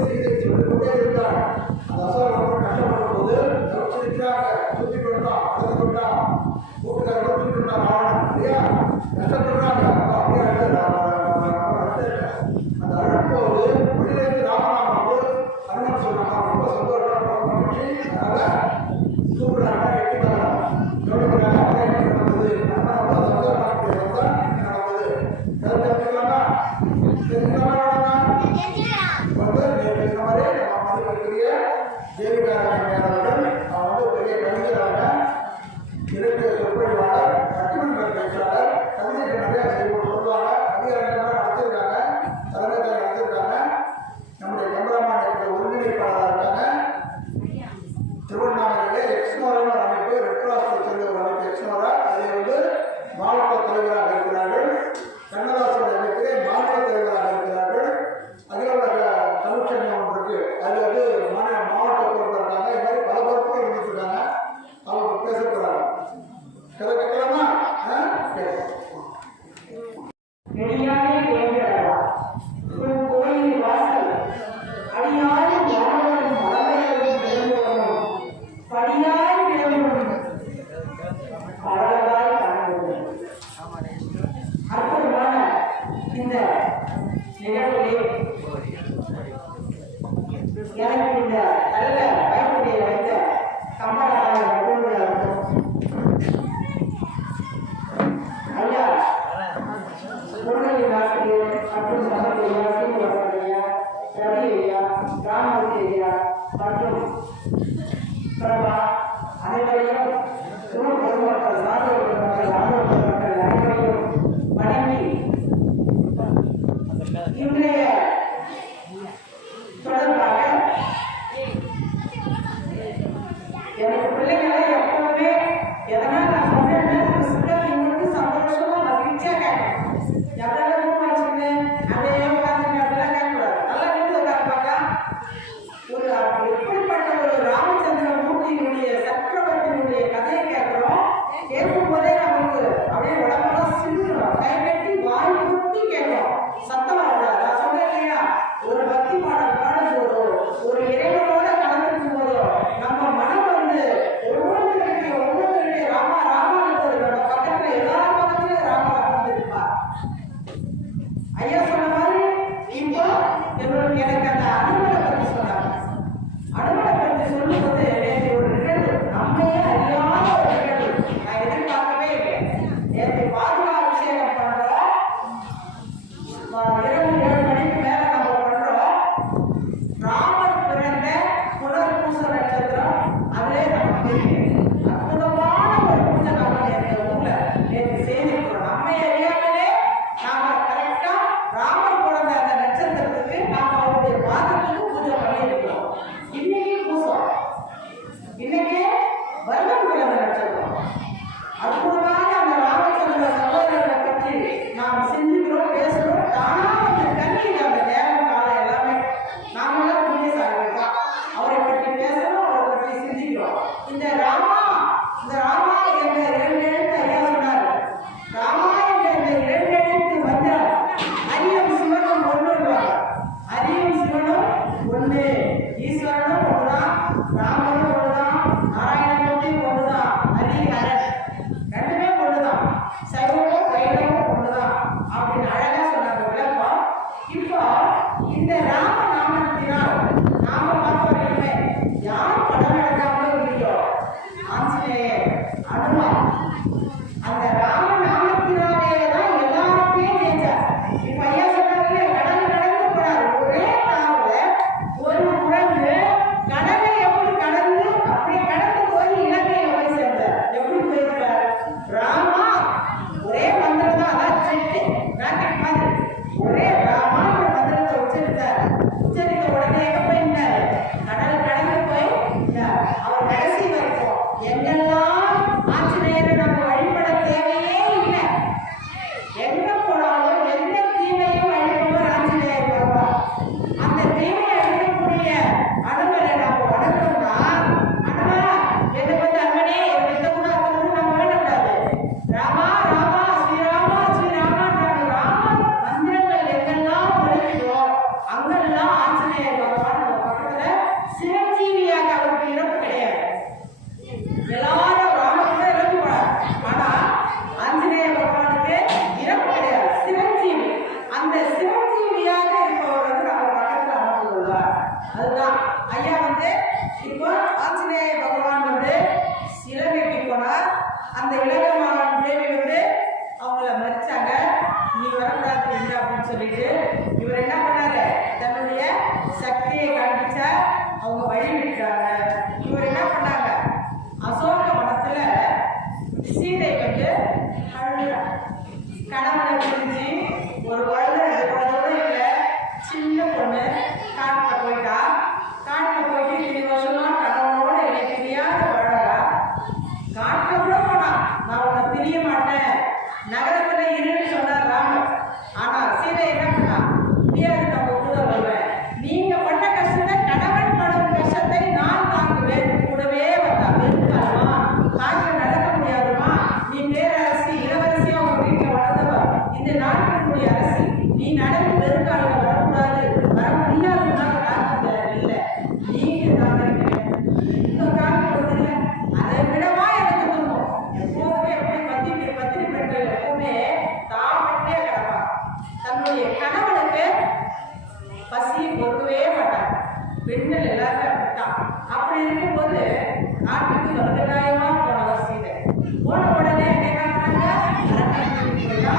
செய்தி சொல்லிக்கொண்டே இருந்தார். பிரபா அனைவரையும் ஊர் பொதுமக்கள் சான்றோர் மக்கள் ஆண்டோர் மக்கள் அனைவரையும் வணங்கி இன்றைய தொடர்பாக எனக்கு பிள்ளைகளை எப்பவுமே எதனால் நான் சொன்னேன் சுத்தம் சந்தோஷமா மகிழ்ச்சியா கேட்கணும். எவ்வளவு வச்சுருந்தேன் அதே உட்காந்து அப்படிலாம் கேட்கக்கூடாது. நல்லா நின்று உட்காருப்பாங்க. ஒரு எப்படிப்பட்ட ஒரு ராமச்சந்திர மூர்த்தியினுடைய சக்கரவர்த்தியினுடைய கதையை கேட்கிறோம். கேட்கும் போதே நமக்கு அப்படியே உடம்பெல்லாம் சிந்துறோம். கை கட்டி வாய் குத்தி கேட்கிறோம். சத்தம் வராது. நான் சொன்னேன் இல்லையா, ஒரு பக்தி பாடல் பாடும் போதோ ஒரு இறைவனோட கலந்துக்கும் போதோ நம்ம மனம் வந்து ஒவ்வொருத்தருடைய ராமா ராமான்னு பக்கத்துல எல்லாரும் பக்கத்துலயும் ராமா இருப்பார். ஐயா சொன்ன மாதிரி இப்போ எனக்கு அந்த அனுமனை பற்றி சொன்னாங்க. அனுமனை பற்றி சொல்லும்போது நேற்று ஒரு நிகழ்வு, நம்மையே அறியாத ஒரு நிகழ்வு, நான் எதிர்பார்க்கவே இல்லை. நேற்று பாதுகாப்பு பண்றோம், இரவு 7 மணிக்கு மேல நம்ம பண்றோம். ராமர் பிறந்த புனர்பூச நட்சத்திரம், அதிலே நமக்கு அற்புதமான ஒரு பூஜை நாம ஊர்ல நேற்று செய்திருக்கிறோம். நம்மை அறியாமலே நாம கரெக்டா ராமர் பிறந்த அந்த நட்சத்திரத்துக்கு நாம அவருடைய பாதத்துக்கு பூஜை பண்ணியிருக்கிறோம். இன்னைக்கு பூசம், இன்னைக்கு வருடம் பிறந்த நட்சத்திரம். அற்புதமான அந்த ராமச்சந்திர சகோதரரை பற்றி நாம் சிந்திக்கிறோம், பேசுறோம். தானா அந்த கண்ணீர் அந்த நேரம் காலம் எல்லாமே நாமெல்லாம் புண்ணியசாலிகள் தான். அவரை பற்றி பேசுறோம், அவரை பற்றி சிந்திக்கிறோம். இந்த ராமா என்ற 2 எழுத்து ஐயா சொன்னார். ராமா என்ற இந்த 2 எழுத்து மந்திரம் அரியும் சிவனும் ஒன்றுவாங்க. அரியும் சிவனும் ஒன்று, ஈஸ்வரனும் ஒன்றுதான், ராமனும் ஒன்றுதான், நாராயணமூர்த்தி ஒன்றுதான், ஹரி ஹரன் ரெண்டுமே ஒன்றுதான், சைவமும் வைணவமும் ஒன்றுதான் அப்படின்னு அழகா சொன்னாங்க விளக்கம். இப்போ இந்த ராம நாமத்தினால் நாம பார்ப்போமே, யார் படம் எடுக்காமலோ இல்லையோ ஆஞ்சநேயர், அனுமான், அந்த ராம நாமத்தினாலே தான் எல்லாருமே ஜெயிச்சார். இப்ப ஐயா சொன்னாங்க கடந்து போனார். ஒரே நாள்ல ஒரு குழந்தை கடலை எப்படி கடந்து அப்படி கடந்து போய் இலங்கையை போய் சேர்ந்தார். எப்படி போயிருக்கார்? ராமா ஒரே மந்திரம் தான், அதான் செட்டு ராக்கெட் மாதிரி ஒரே ராமா மந்திரத்தை உச்சரித்தார். உச்சரித்த உடனே எங்க போயிருந்தார்? கடல் கடந்து போய் அவர் கடைசி வரைக்கும் எங்கெல்லாம் ஆஞ்சநேயரை நம்ம வழிபட தேவையே இல்லை. எங்க போனாலும் எந்த தீமையும் அழிப்பவர் ஆஞ்சநேயர் வருவார். அந்த தீமையை அழிக்கக்கூடிய அனுமனை நாம வணக்கம்னா, அண்ணா எனக்கு வந்து அண்ணனே எந்த கூட அத்தனை நம்ம வேண்டக்கூடாது. ராமா ராமா ஸ்ரீராமா ஸ்ரீராமான்ற ராமன் மந்திரங்கள் எங்கெல்லாம் ஒழிக்குதோ அங்கெல்லாம் ஆஞ்சநேயர் வருவார். நம்ம பக்கத்துல சிரஞ்சீவியாக அவருக்கு இறப்பு கிடையாது. எல்லாரும் ராமத்துல இறந்து போறார், ஆனா ஆஞ்சநேய பகவானுக்கு இறப்பு கிடையாது, சிரஞ்சீவி. அந்த சிரஞ்சீவியாக இருப்பவர் வந்து நம்ம பக்கத்துல அமர்ந்துள்ளார். அதுதான் ஐயா வந்து இப்போ ஆஞ்சநேய பகவான் வந்து இலங்கைக்கு போனார். அந்த இலங்கை மகான் தேவி வந்து அவங்கள மறிச்சாங்க. நீ வரக்கூடாது இல்லை அப்படின்னு சொல்லிட்டு இவர் என்ன பண்ணாரு? தன்னுடைய சக்தியை காண்பிச்சார். அவங்க வழி விட்டாங்க. இவர் என்ன பண்ணாங்க? அசோக வனத்துல சீதை வந்து கணவனை பிரிஞ்சு ஒரு குழந்தை 2 குழந்தை இல்லை, சின்ன பொண்ணு காட்டுல போயிட்டா. காட்டுல போயிட்டு 3 வருஷமா கணவனோட எனக்கு தெரியாத வாழறா. காட்டுல கூட போனா நான் உன்னை பிரிய மாட்டேன், நகரத்துல இருன்னு சொன்னார் ராமர். ஆனா சீதை என்ன பண்ணா? முடியாது, நம்ம கூட வருவேன். நீங்க பண்ண கஷ்டத்தை, கணவன் படும் கஷ்டத்தை நான் தாங்குவேன். கூடவே வந்தா வெறுக்காதமா, காட்டுல நடக்க முடியாதுமா, நீ பேரரசி இளவரசியா உங்க வீட்டுல வளர்ந்தவ, இந்த நாட்டினுடைய அரசி, நீ நடந்து வெறுக்கால வரக்கூடாது, வர முடியாதுன்னா காட்டு இல்லை, நீங்க தான் இந்த காட்டு இல்லை. அதை விடவா எனக்கு துன்பம். எப்போதுமே எப்படி பத்திரி பெண்கள் எப்பவுமே தாமட்டே கிடப்பாங்க. தன்னுடைய கணவனுக்கு பசியை பொறுக்கவே மாட்டாங்க. பெண்கள் எல்லாருமே அப்படித்தான். அப்படி இருக்கும்போது நாட்டுக்கு வலுக்கட்டாயமா போன சீதை போன உடனே என்ன பண்ணாங்க? அரண்மனைக்கு போயிட்டா.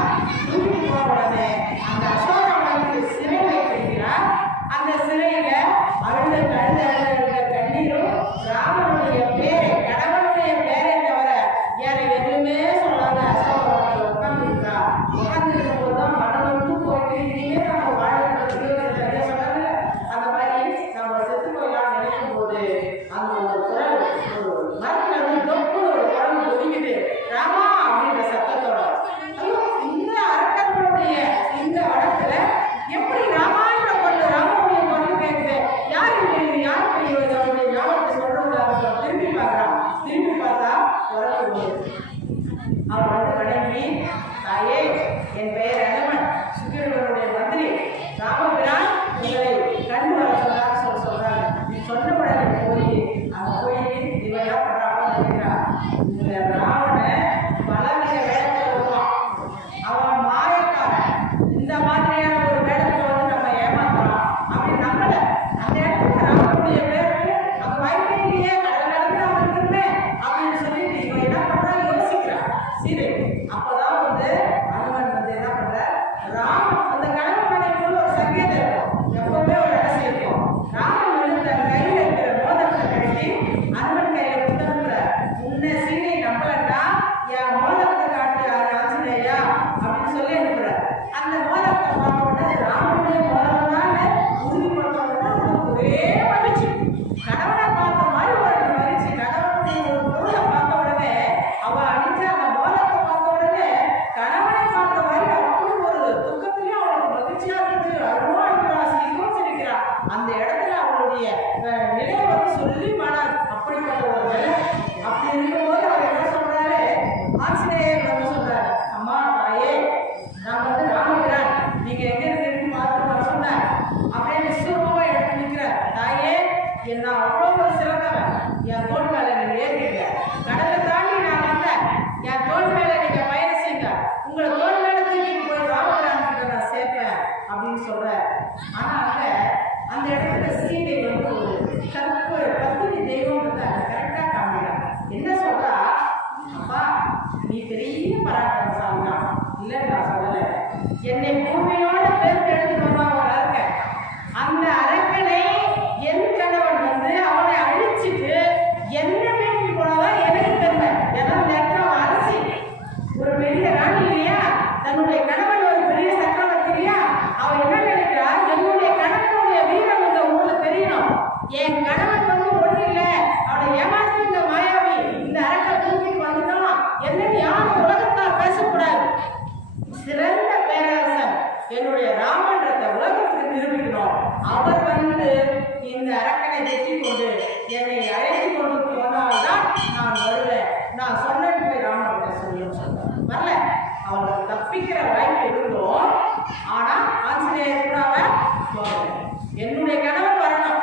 தூக்கிட்டு போன உடனே அந்த அசோகவனத்துக்கு சிறை வைக்கிறார். அந்த சிறையில அழுத கண்ணீரும் இந்த ராவணன் பலவித வேடத்துல வருவான். அவன் மாயக்காரன். இந்த மாதிரியான ஒரு வேடத்துல வந்து நம்ம ஏமாத்தலாம் அப்படின்னு நம்பல. அந்த இடத்துல ராவனுடைய பேருக்கு அந்த வாய்ப்பையிலேயே கடல் நடந்து அவன் இருக்குமே அப்படின்னு சொல்லிட்டு இவன் என்ன பண்றா யோசிக்கிறான் சீதை. அப்பதான் வந்து அனுமன் வந்து என்ன பண்ற, ராமன் அந்த கணவன் மனைவிக்குள்ள ஒரு சங்கேதம் இருக்கும், எப்பவுமே ஒரு ரகசியம் இருக்கும். ராமன் வந்து தன் கையில இருக்கிற மோதிரத்தை கட்டி அனுமன் கையில கொடுத்துருக்குற, உன்னை சீதை நம்பலன்னா என் மோதிரத்தை காட்டு ஆஞ்சநேயா அப்படின்னு சொல்லி அனுப்புற. அந்த மோதிரத்தை பார்த்த உடனே ராமனுடைய மோதிரம் தான் உறுதிப்படுத்த உடனே அவனுக்கு ஒரே மகிழ்ச்சி. கணவனை பார்த்த மாதிரி ஒரு மகிழ்ச்சி. கணவனுடைய ஒரு பொருளை பார்த்த உடனே அவன் அடிச்ச அந்த மோதிரத்தை பார்த்த உடனே கணவனை பார்த்த மாதிரி அப்படி ஒரு துக்கத்திலேயே அவனுக்கு மகிழ்ச்சியா இருக்குது. அழுவா இருக்கிறா, சிரிக்கவும் சிரிக்கிறா. அந்த இடத்துல அவளுடைய நிலையை வந்து சொல்லி மாறாது. அப்படிப்பட்ட ஒரு நிலை. அப்படி இருக்கும்போது அவர் என்ன சொல்றாரு, ஆஞ்சநேயர் வந்து சொல்றாரு, அம்மா தாயே நான் வந்து ராமபிரான், நீங்க எங்க இருக்குன்னு பார்த்து வர சொன்னேன். அப்படியே விஸ்வரூபமா எடுத்து நிற்கிறார். தாயே என்ன அவ்வளவு ஒரு சிறந்தவன், என் தோல் மேல நீங்க ஏறிங்க, கடலை தாண்டி நான் வந்தேன், என் தோல் மேல நீங்க பயணம் செய்யுங்க, உங்களை தோல் மேல தூக்கிட்டு போய் ராமபிரான் கிட்ட நான் சேர்ப்பேன் அப்படின்னு சொல்றாரு. ஆனா அந்த இடத்துல சீதை வந்து ஒரு பத்தினி தெய்வம்ன்றத கரெக்டா காமிக்கிறாங்க. என்ன சொல்றா, அப்பா நீ பெரிய பராக்கிரமசாலி தான், இல்லைன்னு நான் சொல்லலை. என்னை பூமியோட தேர்ந்தெடுத்து வந்தவங்க இருக்க அந்த அரக்கனை என் கணவன் வந்து அவனை அழிச்சிட்டு என்ன வீட்டுக்கு போனதான் எனக்கு பெருமை. ஏன்னா இந்த இடத்துல அவன் அரசி, ஒரு பெரிய ராணி இல்லையா, தன்னுடைய கணவன் ஒரு பெரிய சக்கரவர்த்தி இல்லையா, அவன் என்ன நினைக்கிறா, என்னுடைய கணவனுடைய வீரம் இந்த ஊர்ல தெரியணும். என் கணவன் வந்து ஒண்ணு இல்லை, அவனை ஏமாற்றி இந்த மாயாவி இந்த அரக்க தூக்கிட்டு வந்துட்டான் என்னன்னு யாரும் உலகத்தால் பேசக்கூடாது. சிறந்த பேரரசன் என்னுடைய ராமன்றத உலகத்துக்கு நிரூபிக்கணும். அவர் வந்து இந்த அரக்கனை வெற்றி கொண்டு என்னை அழைத்து கொண்டு போனால்தான் நான் வருவேன். நான் சொன்னேன் போய் ராமகிட்ட சொல்லுன்னு சொன்னேன். வரல, அவனுக்கு தப்பிக்கிற வாய்ப்பு இருந்தோம். ஆனா ஆஞ்சநேயர் கூட அவன் போகல. என்னுடைய கணவன் வரணும்,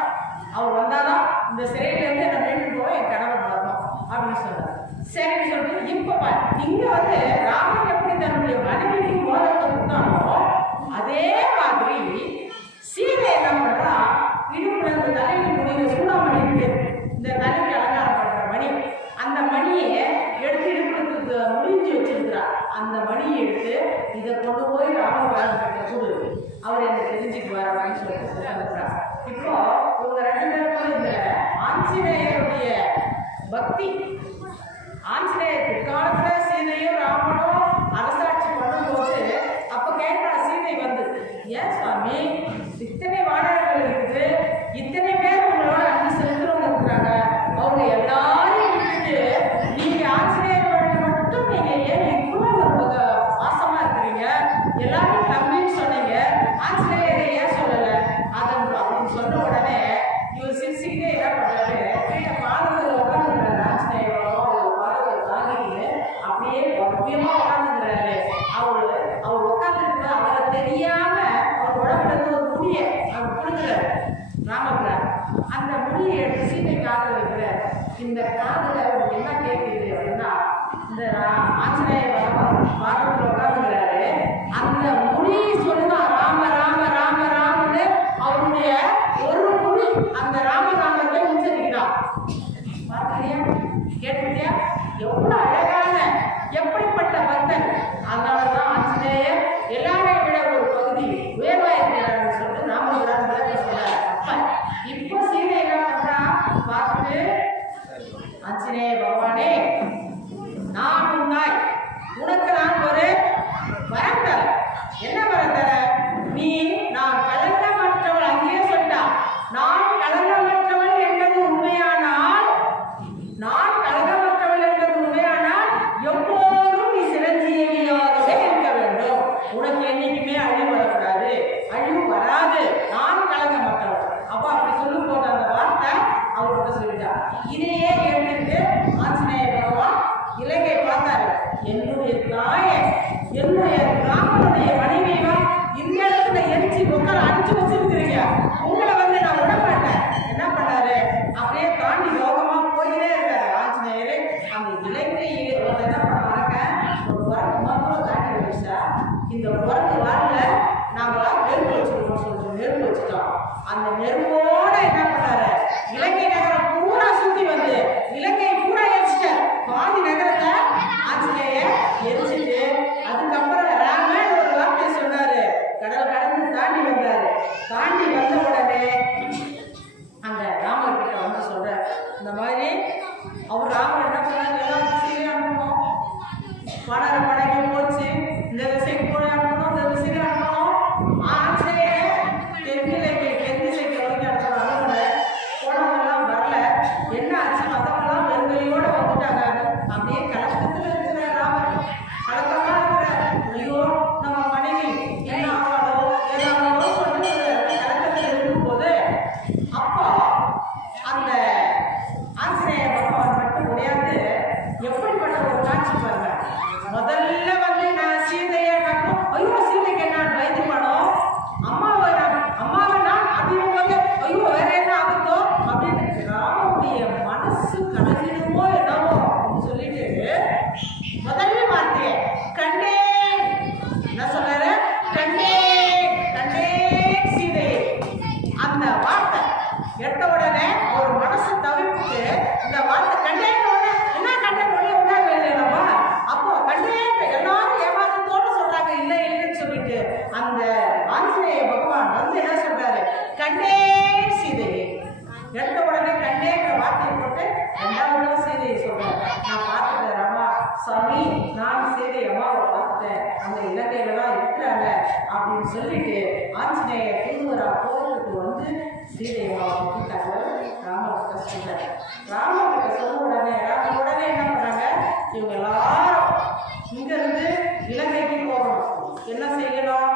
அவர் வந்தாதான் இந்த சிறையிலேருந்து என்ன மீண்டு போவோம், என் கணவன் வரணும் அப்படின்னு சொன்னார். சரின்னு சொல்லிட்டு இப்ப இங்க வந்து ராமன் எப்படி தன்னுடைய மனைவிக்கு மோதிரத்தை கொடுத்தானோ அதே மாதிரி சீதை என்ன பண்றா, இடுப்புல இந்த தலையில முடிய சூடாமணி இருக்கு, இந்த தலைக்கு அலங்காரம் பண்ற மணி, அந்த மணியை எடுத்து இடுப்புக்கு முடிஞ்சு வச்சிருக்கிறா. அந்த மணியை எடுத்து இதை கொண்டு போய் ராமபிரான் கிட்ட கொடு, அவர் என்ன தெரிஞ்சுக்குவார் அப்படின்னு சொல்லிட்டு அனுப்புறா. இப்போ இவங்க ரெண்டு பேருக்கும் இந்த ஆஞ்சநேயருடைய பக்தி, ஆஞ்சநேயர் பிற்காலத்துல சீதையும் ராமனும் அரசாட்சி பண்ணும்போது அப்ப கேட்கிறா சீதை வந்து, ஏன் சுவாமி இத்தனை வானர்கள் இருக்குது, இத்தனை பேர் உங்களோட அன்பு செலுத்துறவங்க இருக்கிறாங்க, அவங்க எல்லாரையும் விட்டுட்டு நீங்க ஆஞ்சநேயரோட மட்டும் நீங்க ஏன் இவ்வளவு ஒரு பாசமா இருக்கிறீங்க, எல்லாரும் தம்பின்னு சொன்னீங்க, ஆஞ்சநேயரை ஏன் சொல்லல அதன் அப்படின்னு சொன்ன உடனே இவர் சிரிச்சுக்கிட்டே என்ன பண்றாரு, கீழே பாதத்தில் உட்காந்துருக்காரு ஆஞ்சநேயரோட தாங்கிட்டு அப்படியே முக்கியமா உட்காந்துக்கிறாரு. அவர் உட்காந்துருக்கு, அவரை தெரியாம அவர் உடம்புல இருந்து ஒரு முடியை அவர் கொடுக்குறாரு ராமபிரான். அந்த முடியை எடுத்து சீதை காதல் வைக்கிறார். இந்த காதல அவருக்கு என்ன கேட்குது அப்படின்னா, இந்த ஆஞ்சநேயர் பாதத்தில் உட்காந்துக்கிறாரு, அந்த முடி சொல்லுதான் ராம ராம ராம ராமன்னு அவருடைய ஒரு முடி அந்த ராமநாமத்தை உச்சரிக்கிறார். பார்க்கலையா, கேட்டுக்கிட்டியா, எவ்வளவு அழகான எப்படிப்பட்ட பக்தன். அதனாலதான் ஆஞ்சநேயர் எல்லாரையும் விட ஒரு பகுதி உயர்வா இருக்கிறார்னு சொல்லிட்டு ராமபிரான் விளக்க சொல்றாரு. அப்ப இப்போ சீதை என்ன பண்றா பார்த்துட்டு, ஆஞ்சநேய பகவானே நான் உன்னாய், உனக்கு நான் ஒரு வரம் தர. என்ன வரம் தர, நீ நான் கலங்கமற்றவள், அங்கேயே சொல்லிட்டா, நான் கலங்கமற்றவள் என்பது உண்மையானால், நான் கலங்கமற்றவள் என்பது உண்மையானால் எப்போதும் நீ சிரஞ்சீவியாகவே இருக்க வேண்டும். உனக்கு என்னைக்குமே அழிவு வரக்கூடாது, அழிவு வராது, நான் கலங்கமற்றவள். அப்ப அப்படி சொல்லும் போது அந்த வார்த்தை அவர்கிட்ட சொல்லிட்டா. இதையே எடுத்துட்டு ஆஞ்சநேய பகவான் இலங்கை பார்த்தாரு, என்னுடைய தாயை என்னுடைய ராமனுடைய மனைவியா இந்த இடத்துல எரிச்சு உட்கார அடிச்சு வச்சிருக்கிறீங்க, உங்களை வந்து நான் விட மாட்டேன். என்ன பண்ணாரு, அப்படியே தாண்டி லோகமா போயிட்டே இருக்காரு ஆஞ்சநேயர். அந்த இந்த பிறகு வாரில நாம நெருப்பு வச்சுருக்கோம் சொல்லிட்டு நெருப்பு வச்சுட்டோம். அந்த நெருப்போட என்ன பண்ணாரு, இலங்கை நகரம் பூரா சுத்தி வந்து இலங்கை பூரா எரிச்சிட்டார். பாதி நகரத்தை ஆஞ்சநேயர் எரிச்சிட்டு அதுக்கப்புறம் ராமன் ஒரு வார்த்தை சொன்னாரு. கடல் கடந்து தாண்டி வந்தாரு. தாண்டி வந்த உடனே அந்த ராமர் கிட்ட வந்து சொல்ற இந்த மாதிரி அவர் ராமர் என்ன பண்ணாரு, எல்லாம் திசையிலே அனுப்பணும், வடர படகு போச்சு, இந்த திசைக்கு போய் அனுப்பணும், இந்த திசைக்கு அனுப்பணும். ஆஞ்சநேயர் தென்னிலைக்கு வரைக்கும் அடுத்த அனுப்பல. போனவங்கெல்லாம் வரல. என்ன ஆச்சு, மற்றவங்கெல்லாம் வெறுங்கையோட வந்துட்டாங்க. அப்படியே கலக்கத்துல இருக்கிற ராமர் கலக்கமா இருக்கிற, ஐயோ நம்ம மனைவி என்ன ஆகாதோ ஏதாவதோ சொல்லி கலக்கத்தில் இருக்கும்போது அப்போ அந்த ஆஞ்சநேய பகவான் மட்டும் முடியாது. எப்படிப்பட்ட ஒரு காட்சி பாருங்க. முதல்ல வந்து நான் சீதையை பார்க்கணும், ஐயோ சீதைக்கு நான் பயந்து படம், அம்மாவை நான் அப்படின்னு போது ஐயோ வேற என்ன ஆகுதோ அப்படின்னு ராமனுடைய மனசு கலங்கிடுமோ என்னவோ அப்படின்னு சொல்லிட்டு முதல்ல வார்த்தையை கண்டேன் என்ன சொல்றாரு, கண்டேன் சீதையை. அந்த வார்த்தை எட்ட உடனே அவர் மனசு தவிர்த்து இந்த வார்த்தை கண்டேன் என்ன கண்டேன் உண்டாக இல்லையாமா. அப்போ கண்டேன் எல்லாரும் ஏமாற்றத்தோடு சொல்றாங்க இல்லை இல்லைன்னு சொல்லிட்டு அந்த ஆஞ்சநேய பகவான் வந்து என்ன சொல்றாரு, கண்டேன் சீதையை. எட்ட உடனே கண்டேங்கிற வார்த்தையை போட்டு ரெண்டாவது சீதையை சொல்றாரு. நான் பார்த்துட்டேன் ராமா சாமி, நான் சீதை அம்மாவை பார்த்துட்டேன், அந்த இலங்கையில தான் இருக்கிறாங்க அப்படின்னு சொல்லிட்டு ஆஞ்சநேயர் திருமுறா கோயிலுக்கு வந்து சீதை அம்மாவை கூப்பிட்டாங்க. ராமர்கிட்ட சொல்றாரு. ராமர்கிட்ட சொன்ன உடனே உடனே என்ன பண்றாங்க, இவங்க எல்லாரும் இங்க இருந்து இலங்கைக்கு போகணும். என்ன செய்யணும்,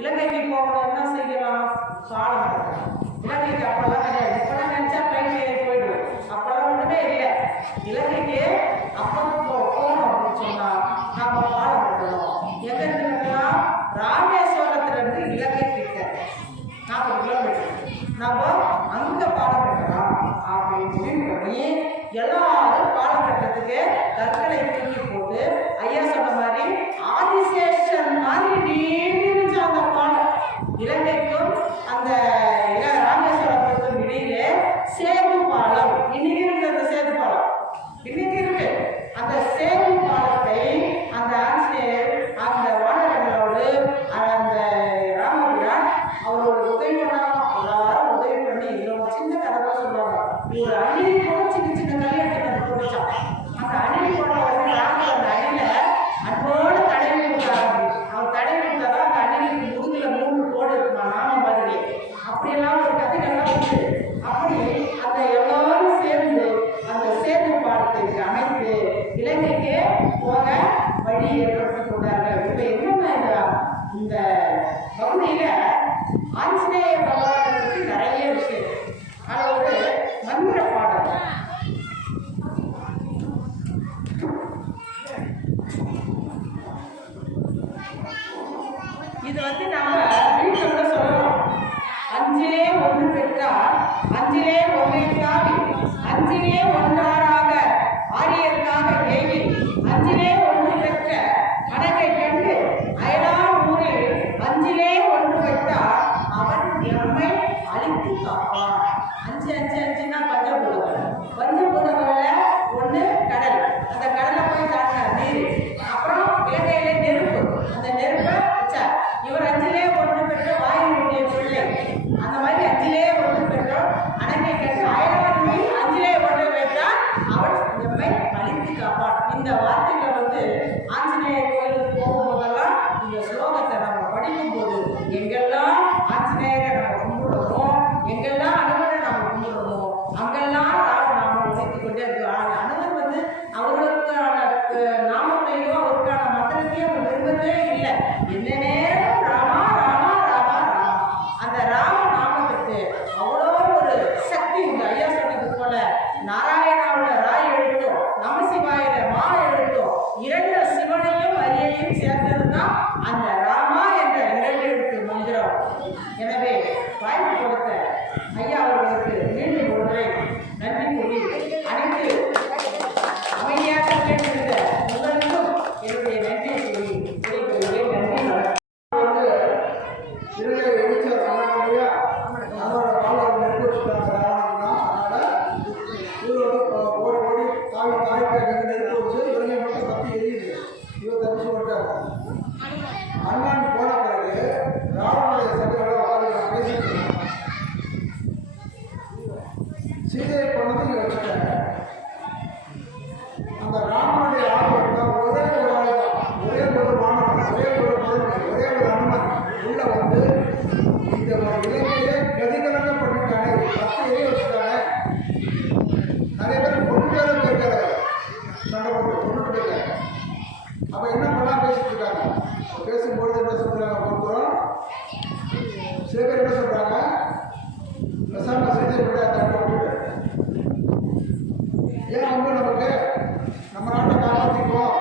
இலங்கைக்கு போகணும், என்ன செய்யலாம், பாலம் கட்டணும். இலங்கைக்கு அப்பெல்லாம் கிடையாது. இப்பெல்லாம் நினைச்சா பிளைன் ஏறி போயிடும். அப்பெல்லாம் ஒண்ணுமே இல்லை. இலங்கைக்கு அப்போ போகணும் அப்படின்னு சொன்னா நம்ம பாலம் கட்டணும். எங்க இருந்து கட்டலாம், ராமேஸ்வரத்துல இருந்து இலங்கை கிட்ட 40 கிலோமீட்டர். நம்ம அங்க பாலம் கட்டலாம் அப்படின்னு பண்ணி எல்லாரும் பாலம் கட்டுறதுக்கு கற்களை தூக்கி போட்டு ஐயா சொன்ன மாதிரி ஆதிசேஷன் மாதிரி நீடிச்சு அந்த பாலம் இலங்கைக்கும் அந்த ராமேஸ்வரத்துக்கும் இடையில சேது பாலம் இன்னைக்கு இருக்கு. அந்த சேது பாலம் இன்னைக்கு இருக்கு. அந்த சேது பாலத்தை அந்த ஆஞ்சநேயர் அந்த வானரங்களோடு அந்த ராமபிரான் அவரோட உதவி பண்ணாங்க. எல்லாரும் உதவி பண்ணி இவ்வளோ சின்ன கதை சொல்லுவாங்க. ஒரு அணி கூட சின்ன கல் எடுத்து போட்டுச்சான். அந்த அணி போட வந்து ராமர் அந்த அணியில அன்போடு தடவி விட்டாங்க. அவர் தடவி விட்டாதான் அந்த அணிலுக்கு முதுகுல 3 கோடு இருக்குமா நாம மாதிரி. அப்படியெல்லாம் ஒரு கதைகள்லாம் உண்டு. அப்படி அந்த எல்லாரும் சேர்ந்து அந்த சேது பாலத்தை அமைத்து இலங்கைக்கு போக வழி ஏற்படுத்தி கொண்டார்கள். இப்ப என்னன்னா இந்த பகுதியில ஆஞ்சநேய பகவானை பற்றி நிறைய விஷயம். அது ஒரு மந்திர பாடல். இது வந்து நம்ம வீட்டில் கூட சொல்லலாம். அஞ்சிலே ஒன்று பெற்றால் அஞ்சிலே ஒன்றை தாவி அஞ்சிலே ஒன்றாராக ஆரியருக்காக ஏவி அஞ்சிலே ஒன்று பெற்ற அழகை கண்டு அயலார் ஊரில் அஞ்சிலே ஒன்று வைத்தால் அவன் எம்மை அழித்து காப்பான். அஞ்சு அஞ்சு அஞ்சுன்னா பஞ்சபூதங்கள். பஞ்சபூதங்கள்ல ஒன்று கடல். அந்த கடலை போய் தாண்டினார் நீர். அப்புறம் இலங்கையில நெருப்பு. அந்த நெருப்பை வச்சார். இவர் அஞ்சிலே ஒன்று பெற்ற வாயுடைய பிள்ளை. அந்த மாதிரி அஞ்சிலே ஒன்று பெற்றோர் அணங்கை கண்டு அயலார் ஊரில் அஞ்சிலே ஒன்று வைத்தால் அவன் எம்மை அழித்து காப்பான். இந்த வார்த்தைகளை வந்து ஆஞ்சநேயர் கோயிலுக்கு போகும்போதெல்லாம் இந்த ஸ்லோகத்தை நம்ம படிக்கும்போது எங்கெல்லாம் ஆஞ்சநேயரை நம்ம கும்பிடுறோமோ, எங்கெல்லாம் அனுமனை நம்ம கும்பிடுறோமோ, அங்கெல்லாம் நாம உழைத்துக் கொண்டே இருக்கோம். அனுமன் வந்து அவர்களுக்கான நாமத்தையோ அவருக்கான மந்திரத்தையோ அவர் விரும்பவே இல்லை. என்ன நேரம் ராமா ராமா ராமா ராமா. அந்த ராம நாமத்துக்கு அவ்வளோ ஒரு சக்தி உண்டு. ஐயா சொன்னது போல நாராயணாவோட ராய் எழுத்தும் நமசிவாயில மா எழுத்தும் 2 சிவனையும் அரியையும் சேர்ந்தது தான் அந்த ராமா என்ற 2 எழுத்து மந்திரம். எனவே வாய்ப்பு கொடுத்த ஐயா அவர்களுக்கு மீண்டும் ஒரு முறை நன்றி கூறி அனைத்து அமைதியாக கேட்டிருந்த உங்களுக்கும் என்னுடைய நன்றியை கூறி ஓடி ஓடி தாவி தாய்க்கு நெருப்பு வச்சு இவங்க மட்டும் கத்தி எரியுது. இவன் தப்பிச்சு விட்டாங்க. அண்ணன் போன பிறகு ராவனுடைய சபையோட உட்காந்து பேசிட்டு இருந்தாங்க. சீதையை கொண்டு இங்க வச்சுட்டாங்க. அந்த ராமனுடைய ஆர்வம் தான் ஒரே ஒரு ஆள் தான், ஒரே ஒரு மாணவன், ஒரே ஒரு குழந்தை, ஒரே ஒரு அனுமன் உள்ள வந்து இந்த இலங்கையை கதிகலங்க பண்ணிட்டானே, 10 எரிய வச்சுட்டானே. நிறைய பேர் கொண்டு போயிருக்காரு, சண்டை போட்டு கொண்டு போயிருக்காங்க. அப்ப என்ன பண்ணலாம் பேசிட்டு இருக்காங்க. பேசும்பொழுது என்ன சொல்றாங்க, ஒருபுறம் சில பேர் என்ன சொல்றாங்க, பிரசாந்த செய்தியை விட தண்டை விட்டு ஏன் வந்து நமக்கு நம்ம நாட்டை காப்பாற்றிக்குவோம்,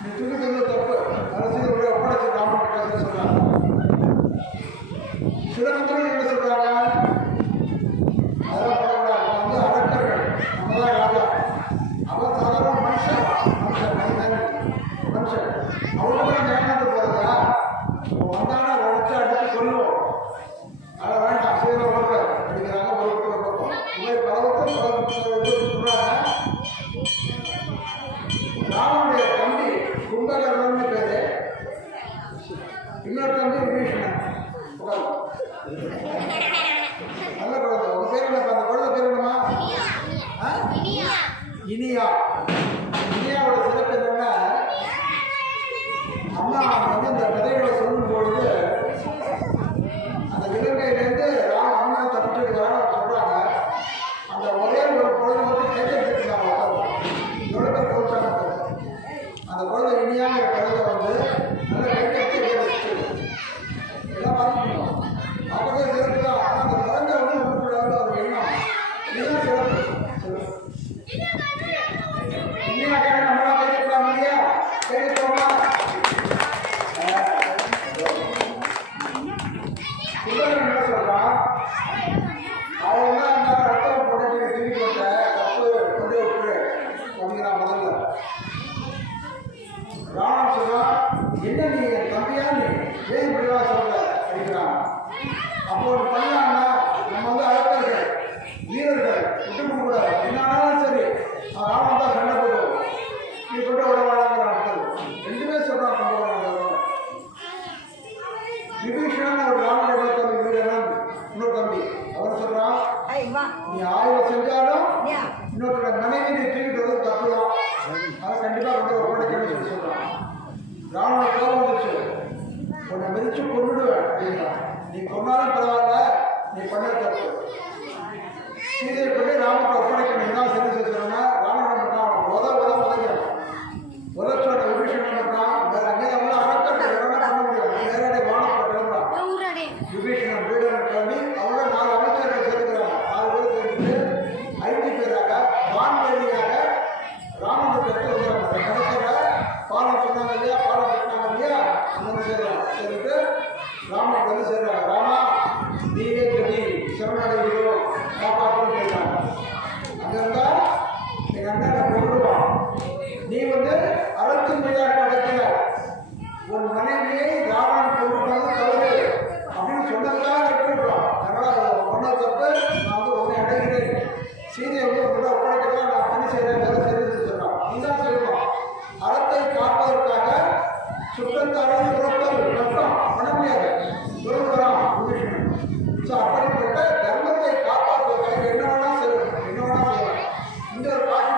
நீ தூக்கி தந்தது தப்பு, அரசியல் விட ஒப்படைச்சு ராமன் கிட்ட சொல்றாங்க. சில மந்திரிகள் என்ன சொல்றாங்க, அதெல்லாம் பண்ணக்கூடாது, அவங்க வந்து அரக்கர்கள், நம்ம தான் ராஜா, அவன் சாதாரண மனுஷன், மனுஷன் அவங்களுக்கு ஞானத்தை போறதா வந்தானா உடச்சு அடிச்சு கொள்ளுவோம், அதை வேண்டாம் சீரை ஓடுற அப்படிங்கிறாங்க. ஒரு பக்கம் இவை பலவற்றை சொல்றாங்க. ராமனுடைய தம்பி கும்பகர்ணன் பேரு, இன்னொரு தம்பி விபீஷணன். நல்ல குழந்தை. உங்க பேர் என்ன? அந்த குழந்தை பேர் என்னமா? இனியா. இனியாவோட சிறப்பு என்னன்னா, அம்மா வந்து இந்த கதைகளை சொல்லும் பொழுது அந்த இலங்கையிலேருந்து அண்ணா தப்பிச்சிருக்கிறாங்க சொல்றாங்க. அந்த ஒரே ஒரு குழந்தை மட்டும் கேட்டுருக்காங்க. எவ்வளோ பேர் போச்சாங்க. அந்த குழந்தை இனியாங்கிற குழந்தை வந்து நல்ல கைக்கட்டி எல்லாம் பார்த்துக்கணும். அப்போதே சிறப்பு தான். ஆனால் அந்த குழந்தை வந்து விடக்கூடாது ஒரு எண்ணம். இதுதான் சிறப்பு. இனியாக்காக நம்மளாம் கேட்டுக்கலாம் இல்லையா? கேட்டுக்கோமா? சுந்தரன் என்ன சொல்றான், அவன் தான் அந்த ரத்தம் போட்டு திருப்பி வந்த தப்பு கொண்டு விட்டு அப்படிங்கிறான். முதல்ல ராவணன் சொல்றான், என்ன நீ என் தம்பியா, நீ ஏன் இப்படிதான் சொல்ற அப்படிங்கிறான். அப்போ ஒரு பண்ணான்னா, நம்ம வந்து அழகர்கள் வீரர்கள் விட்டு கொடுக்க கூடாது, என்னாலும் சரி ராவணன் தான் சண்டை போடுவோம், நீ கொண்டு விட வேணாங்கிற அர்த்தம். ரெண்டுமே சொல்றான் கொண்டு வராங்க. விபீஷணன் ஒரு ராமனுடைய தம்பி வீரன், இன்னொரு தம்பி. அவர் சொல்றான், நீ 1000 செஞ்சாலும் இன்னொருத்தோட மனைவி நீ தூக்கிட்டு தப்பு தான், அதை கண்டிப்பா கொண்டு ஒப்படைக்கணும்னு சொல்லி சொல்றான். ராவண கோபம் வந்துச்சு, உன்னை மிதிச்சு கொண்டுடுவேன் அப்படின்னா. நீ கொண்டாலும் பரவாயில்ல, நீ பண்ண தப்பு. சீதையை கொண்டு ராமத்தை ஒப்படைக்கணும் தான் சரி சொல்றாங்க. ராவணன் பண்ணான், உதவிக்கிறான். உதச்சோட விபீஷணன் பண்ணான், வேற அங்கே அவங்க அறக்கட்டை பண்ண முடியும், நேரடி வானத்தை கிளம்புறான். விபீஷணன் வீரன் கிளம்பி அவங்க 4 அமைச்சர்கள் சேர்க்கிறாங்க. 4 பேர் சேர்ந்து 5 பேராக வான்வெளியாக ராமனுக்கு வந்துடுறாங்க. கடற்கரை பாலம் சொன்னாங்க இல்லையா, பாலம் கட்டினாங்க இல்லையா, அங்கே சேர்றாங்க. சேர்ந்துட்டு ராமனுக்கு வந்து சேர்றாங்க. ராமா நீயே கட்டி சரணடைகிறோம், காப்பாற்றுன்னு கேட்கிறாங்க. அங்கே இருந்தா எங்க அண்ணனை கொண்டுருவான், நீ வந்து அறத்தின் மீதாக நடக்கிற உன் மனைவியை ராவணன் கொண்டுட்டாங்க தவறு அப்படின்னு சொன்னதுக்காக எடுத்துடுறான். அதனால பண்ண தப்பு, நான் வந்து உன்னை அடைகிறேன், சீதையை வந்து உங்களை ஒப்படைக்கலாம், நான் பணி செய்கிறேன், வேலை செய்யறதுன்னு சொல்றான். இதுதான் செய்யணும். அறத்தை காப்பதற்காக சுற்றத்தாலும் புறத்தல் கஷ்டம் பண்ண முடியாது, சொல்லுகிறான் விபீஷணன். ஸோ அப்படிப்பட்ட தர்மத்தை காப்பாற்றுவதற்காக என்ன வேணா செய்யணும், என்ன வேணா செய்யலாம். இந்த ஒரு காட்சி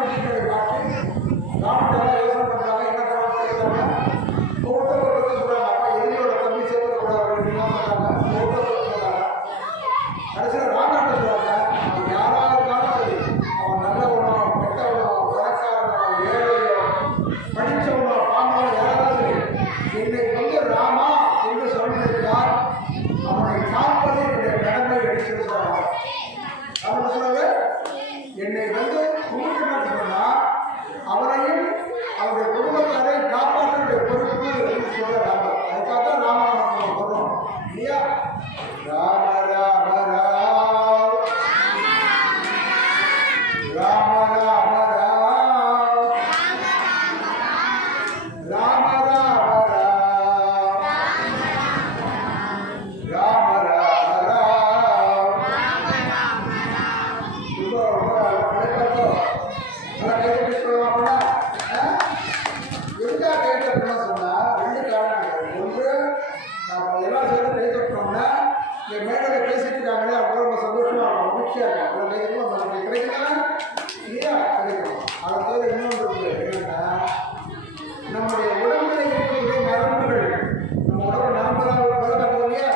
கைது சொல்லலாம்னா எதுக்காக கை தட்டணும்னு சொன்னால் 2 காரணங்கள். ஒன்று, நம்ம எல்லாம் சேர்ந்து கை தட்டினோம்னா இந்த மேடையில பேசிட்டு இருக்காங்களே அவங்க ரொம்ப சந்தோஷமா இருக்கும், மகிழ்ச்சியாக இருக்கும். அவங்க கை தட்டணும் நமக்கு கிடைக்கணும் இல்லையா, கிடைக்கும். அதை தவிர இன்னொன்று இருக்குது. என்னன்னா நம்முடைய உடம்புல இருக்கக்கூடிய நரம்புகள், நம்ம உடம்பு நரம்புலாம் வளர்க்கணும் இல்லையா,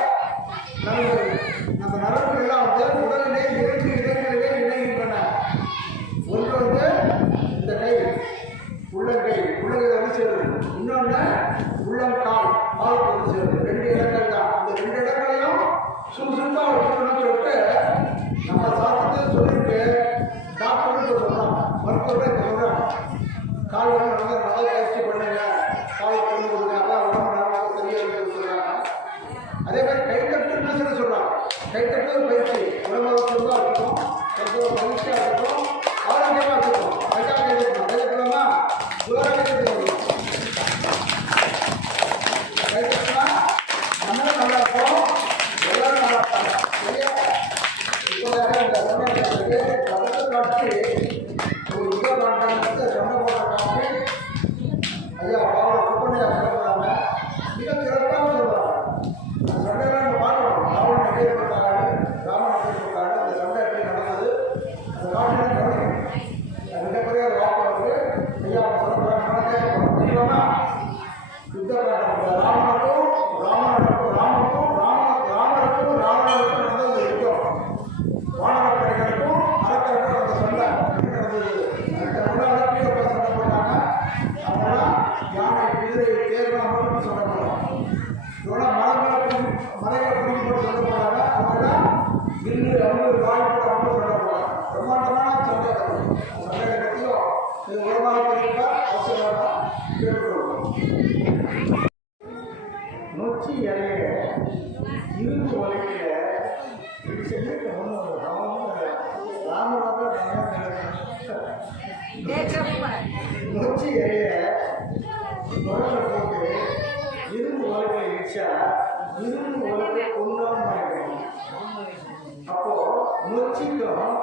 நரம்புகள், அந்த நரம்புகள்லாம் உடலிலே 2 இடங்களிலே இணைகின்றன. ஒன்று இந்த கை, உள்ளங்கை வந்து சேருது. இன்னொன்று உள்ளங்கால், காலுக்கு வந்து சேருது. 2 இடங்கள் தான். அந்த 2 இடங்களையும் சுறுசுறுப்பாக வச்சுக்கணும்னு சொல்லிட்டு நம்ம சாப்பிட்டு சொல்லிட்டு டாக்டர் சொல்கிறாங்க, மருத்துவர்கள் சொல்கிறாங்க, கால் வந்து நல்லா பயிற்சி பண்ணுங்க, கால் பண்ணி கொடுங்க, அதான் உடம்பு நல்லா சரியாக சொல்கிறாங்க. அதே மாதிரி கைத்தட்டுன்னு சொல்கிறாங்க. கைத்தட்டு பயிற்சி உடம்பு சுறுசுறுப்பாக இருக்கணும், ரொம்ப மகிழ்ச்சியாக இருக்கணும், ஆரோக்கியமாக இருக்கணும். அதுக்காக கைத்தட்டணும். கைத்தட்டலாமா? ஜோராக கைத்தட்டணும். கைத்தட்டினா நம்மளும் நல்லா இருப்போம், எல்லாரும் நல்லா இருப்பாங்க. சரியா? இப்போ இந்த சமயத்துக்கு பக்கத்து காட்சி ஒரு காட்டாங்க சண்டை போடுற காட்சி ஐயா பாவம் சுப்பண்ணையா சொல்லுறாங்க, மிக சிறப்பாக சொல்கிறாங்க. அந்த சண்டையெல்லாம் நம்ம பார்க்கணும். ராவணன் எதிர்பட்டாரு, ராமன் எதிர்பட்டாரு, அந்த சண்டை எப்படி நடந்தது அந்த காட்சியெல்லாம் கவனிக்கணும். அது மிகப்பெரிய ஒரு வாக்கு வந்து ஐயா சொல்லுறாங்க, நம்ம கேட்கணும். தெரியுமா? யுத்த காட்டம் ராமனுக்கும் ராவணனுக்கும் நடந்த யுத்தம், வானர படைகளுக்கும் அரக்கர்களுக்கும் அந்த சண்டை நடந்தது. சண்டை போட்டாங்க. அப்போலாம் யானை, குதிரை, தேர்லாம் மட்டும் சண்டை போடுறாங்க. இவ்வளோ மலைகளை பிடிச்சி போட்டு சண்டை போடுறாங்க. அவங்களாம் வில்லு, அம்பு, வாய் போட்டு அவங்க சண்டை போடுறாங்க. பிரம்மாண்டமான சண்டை. சண்டையை பற்றியும் இது உரமாக தெரிவிப்பா அவசியமாக கேட்டுக்கொள்வோம். நொச்சி இலைய இரும்பு உலகில இது செஞ்சுட்டு நொச்சி இலைய உரல போட்டு இரும்பு உலகில இடிச்சா இரும்பு உலகை கொண்டாம இருக்கும். அப்போ நொச்சிக்கும்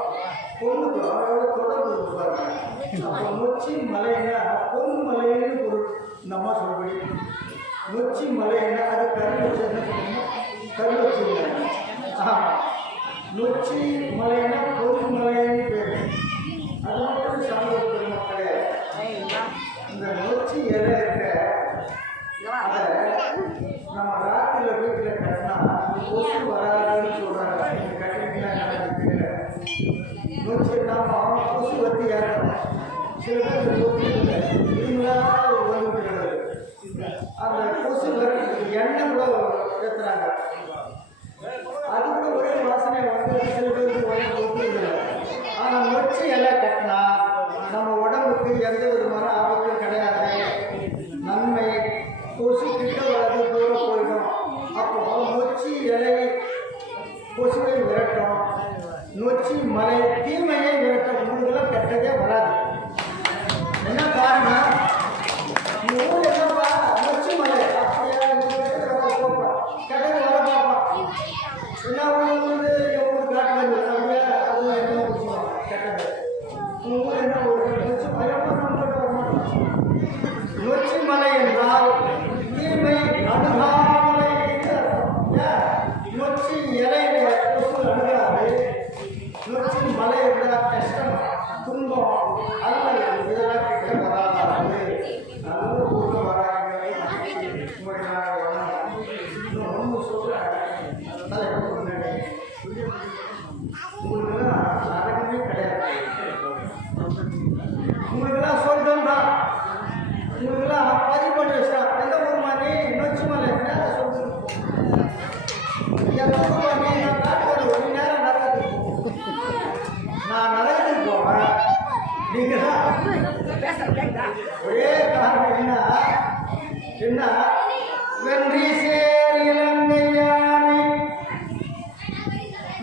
பொண்ணுக்கும் எவ்வளோ தொடர்பு இருப்பாங்க. அப்போ நொச்சி மலைன்னா பொண்ணு மலைன்னு ஒரு நம்ம சொல்றோம். நொச்சி மலைன்னா அது கரு வச்சு என்ன சொல்லணும், கரு வச்சுருந்தாங்க. நொச்சி மலைன்னா பொண்ணு மலைன்னு பேர். அது மட்டும் சமூக பெருமக்களே, இந்த நொச்சி இலை இருக்க அதை நம்ம ராத்திரியில் வீட்டில் கட்டினா கொசு வராதுன்னு சொல்கிறாங்க. நீங்கள் கட்டினீங்கன்னா என்ன தெரியல. நொச்சி நம்ம கொசு வத்தி ஏறணும். சில பேர் கொசு இவங்களாக வந்துவிடுறது. அந்த கொசு வரத்துக்கு எண்ணெய் கூட ஏற்றுறாங்க. அது கூட ஒரே வாசனை வந்து சில பேருக்கு ஒத்துவிடுது. ஆனால் நொச்சி இலை கட்டினா நம்ம உடம்புக்கு எந்த விதமான ஆபத்தும் கிடையாது, நன்மை. கொசு கிட்ட வராது, தூரம் போயிடும். அப்போ நொச்சி இலை கொசுவை விரட்டும், நொச்சி மலை தீமையை விரட்டும். உங்களுக்கெல்லாம் கெட்டதே வராது. என்ன காரணம்? ஊர் என்னப்பா நொச்சி மலை அப்படியா கெட்டது வர பார்ப்பா. என்ன ஊர் எவ்வளோ காட்டு அப்படியா அது என்ன விஷயம் கெட்டது. ஊர் என்ன ஒரு நொச்சி பயப்பட வர மாட்டோம். நொச்சி மலை என்றால் தீமை அணுகாமலை. நொச்சி இலையில கொசு அணுகாது. நொச்சி மலை என்றால் கஷ்டம், துன்பம், அல்லது இதெல்லாம் கிட்ட வராது. நல்ல ஊர்ல வராங்க. ஒன்று சொல்றேன், உங்களுக்குலாம் நரகமே கிடையாது. உங்களுக்கெல்லாம் சொல்றோம் தான், உங்களுக்கெல்லாம் பதிவு பண்ணி வச்சா. எந்த ஊர் மாதிரி நொச்சி மலை சொல்லுங்க. எந்த ஊர் மாதிரி நான் காட்டுறது ஒரு நேரம் நரகத்துக்கு போகும். நான் நரகத்துக்கு போவேன். நீங்க ஒரே காரணம் என்ன வென்றி சேர் இலங்கையானை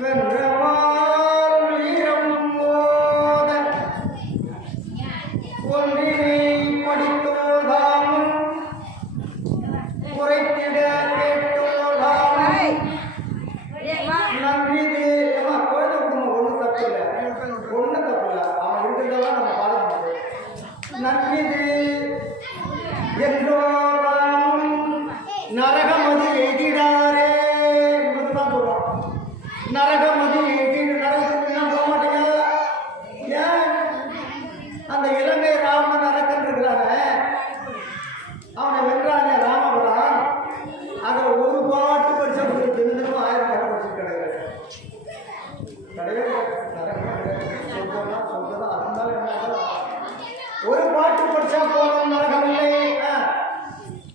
வென்றவாள் வீரம் போத ஒன்றினை படித்தோதாமும் குறைத்திட கேட்டோதாமும் நன்றிது. குழந்தை குடும்பம் ஒன்றும் தப்பு இல்லை, ஒன்றும் தப்பு இல்லை. அவன் இருக்கிறதெல்லாம் நம்ம பாடம் பண்ணுறோம். நன்றிது என்றோராம் நரகமது எய்திடாரே தான் சொல்றோம். நரகமது எய்திடு நரகத்துக்கு என்ன போக மாட்டேங்க. ஏன் அந்த இலங்கை ராமன் அரக்கன் இருக்கிறாங்க, அவனை வென்றாங்க ராமபுரான். அதில் ஒரு பாட்டு படிச்சா தினமும் 1000 பாட்டு படிச்சு கிடையாது. ஒரு பாட்டு படிச்சா போதும் நரகமில்லை.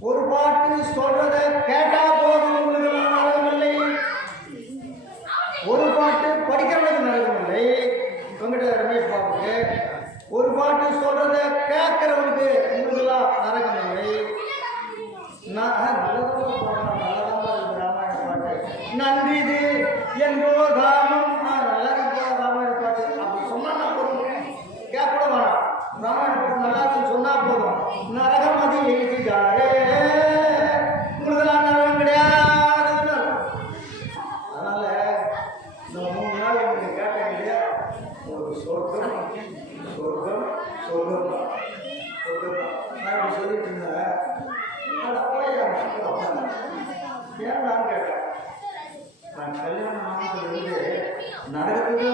ஒரு பாட்டு சொல்றதை கேட்டா போதும் உங்களுக்கு நரகமில்லை. ஒரு பாட்டு படிக்கிறவனுக்கு நரகமில்லை. உங்ககிட்ட ரமேஷ் பாபுக்கு ஒரு பாட்டு சொல்றதை கேட்கிறவனுக்கு உங்களுக்குலாம் நரகமில்லை. நன்றிது என்றோ தாமம் நல்லா ராமாயண பாட்டு அப்படி சொன்னா கேட்கக்கூட வேணாம். ராமாயண பாட்டு நல்லா இருக்குன்னு சொன்னா போதும். நரகம் அது எழுதிட்டாரே உங்களுக்கெல்லாம் நரகம் கிடையாது. அதனால இந்த 3 நாள் நீங்க கேட்டீங்க இல்லையா, உங்களுக்கு சொர்க்கம் சொர்க்கம் சொர்க்கம் தான் சொர்க்கம் தான். நான் இப்படி சொல்லிட்டு இருந்தேன். ஏன் கேட்டேன், நான் கல்யாணம் ஆனதுலேருந்து நரகத்துக்கு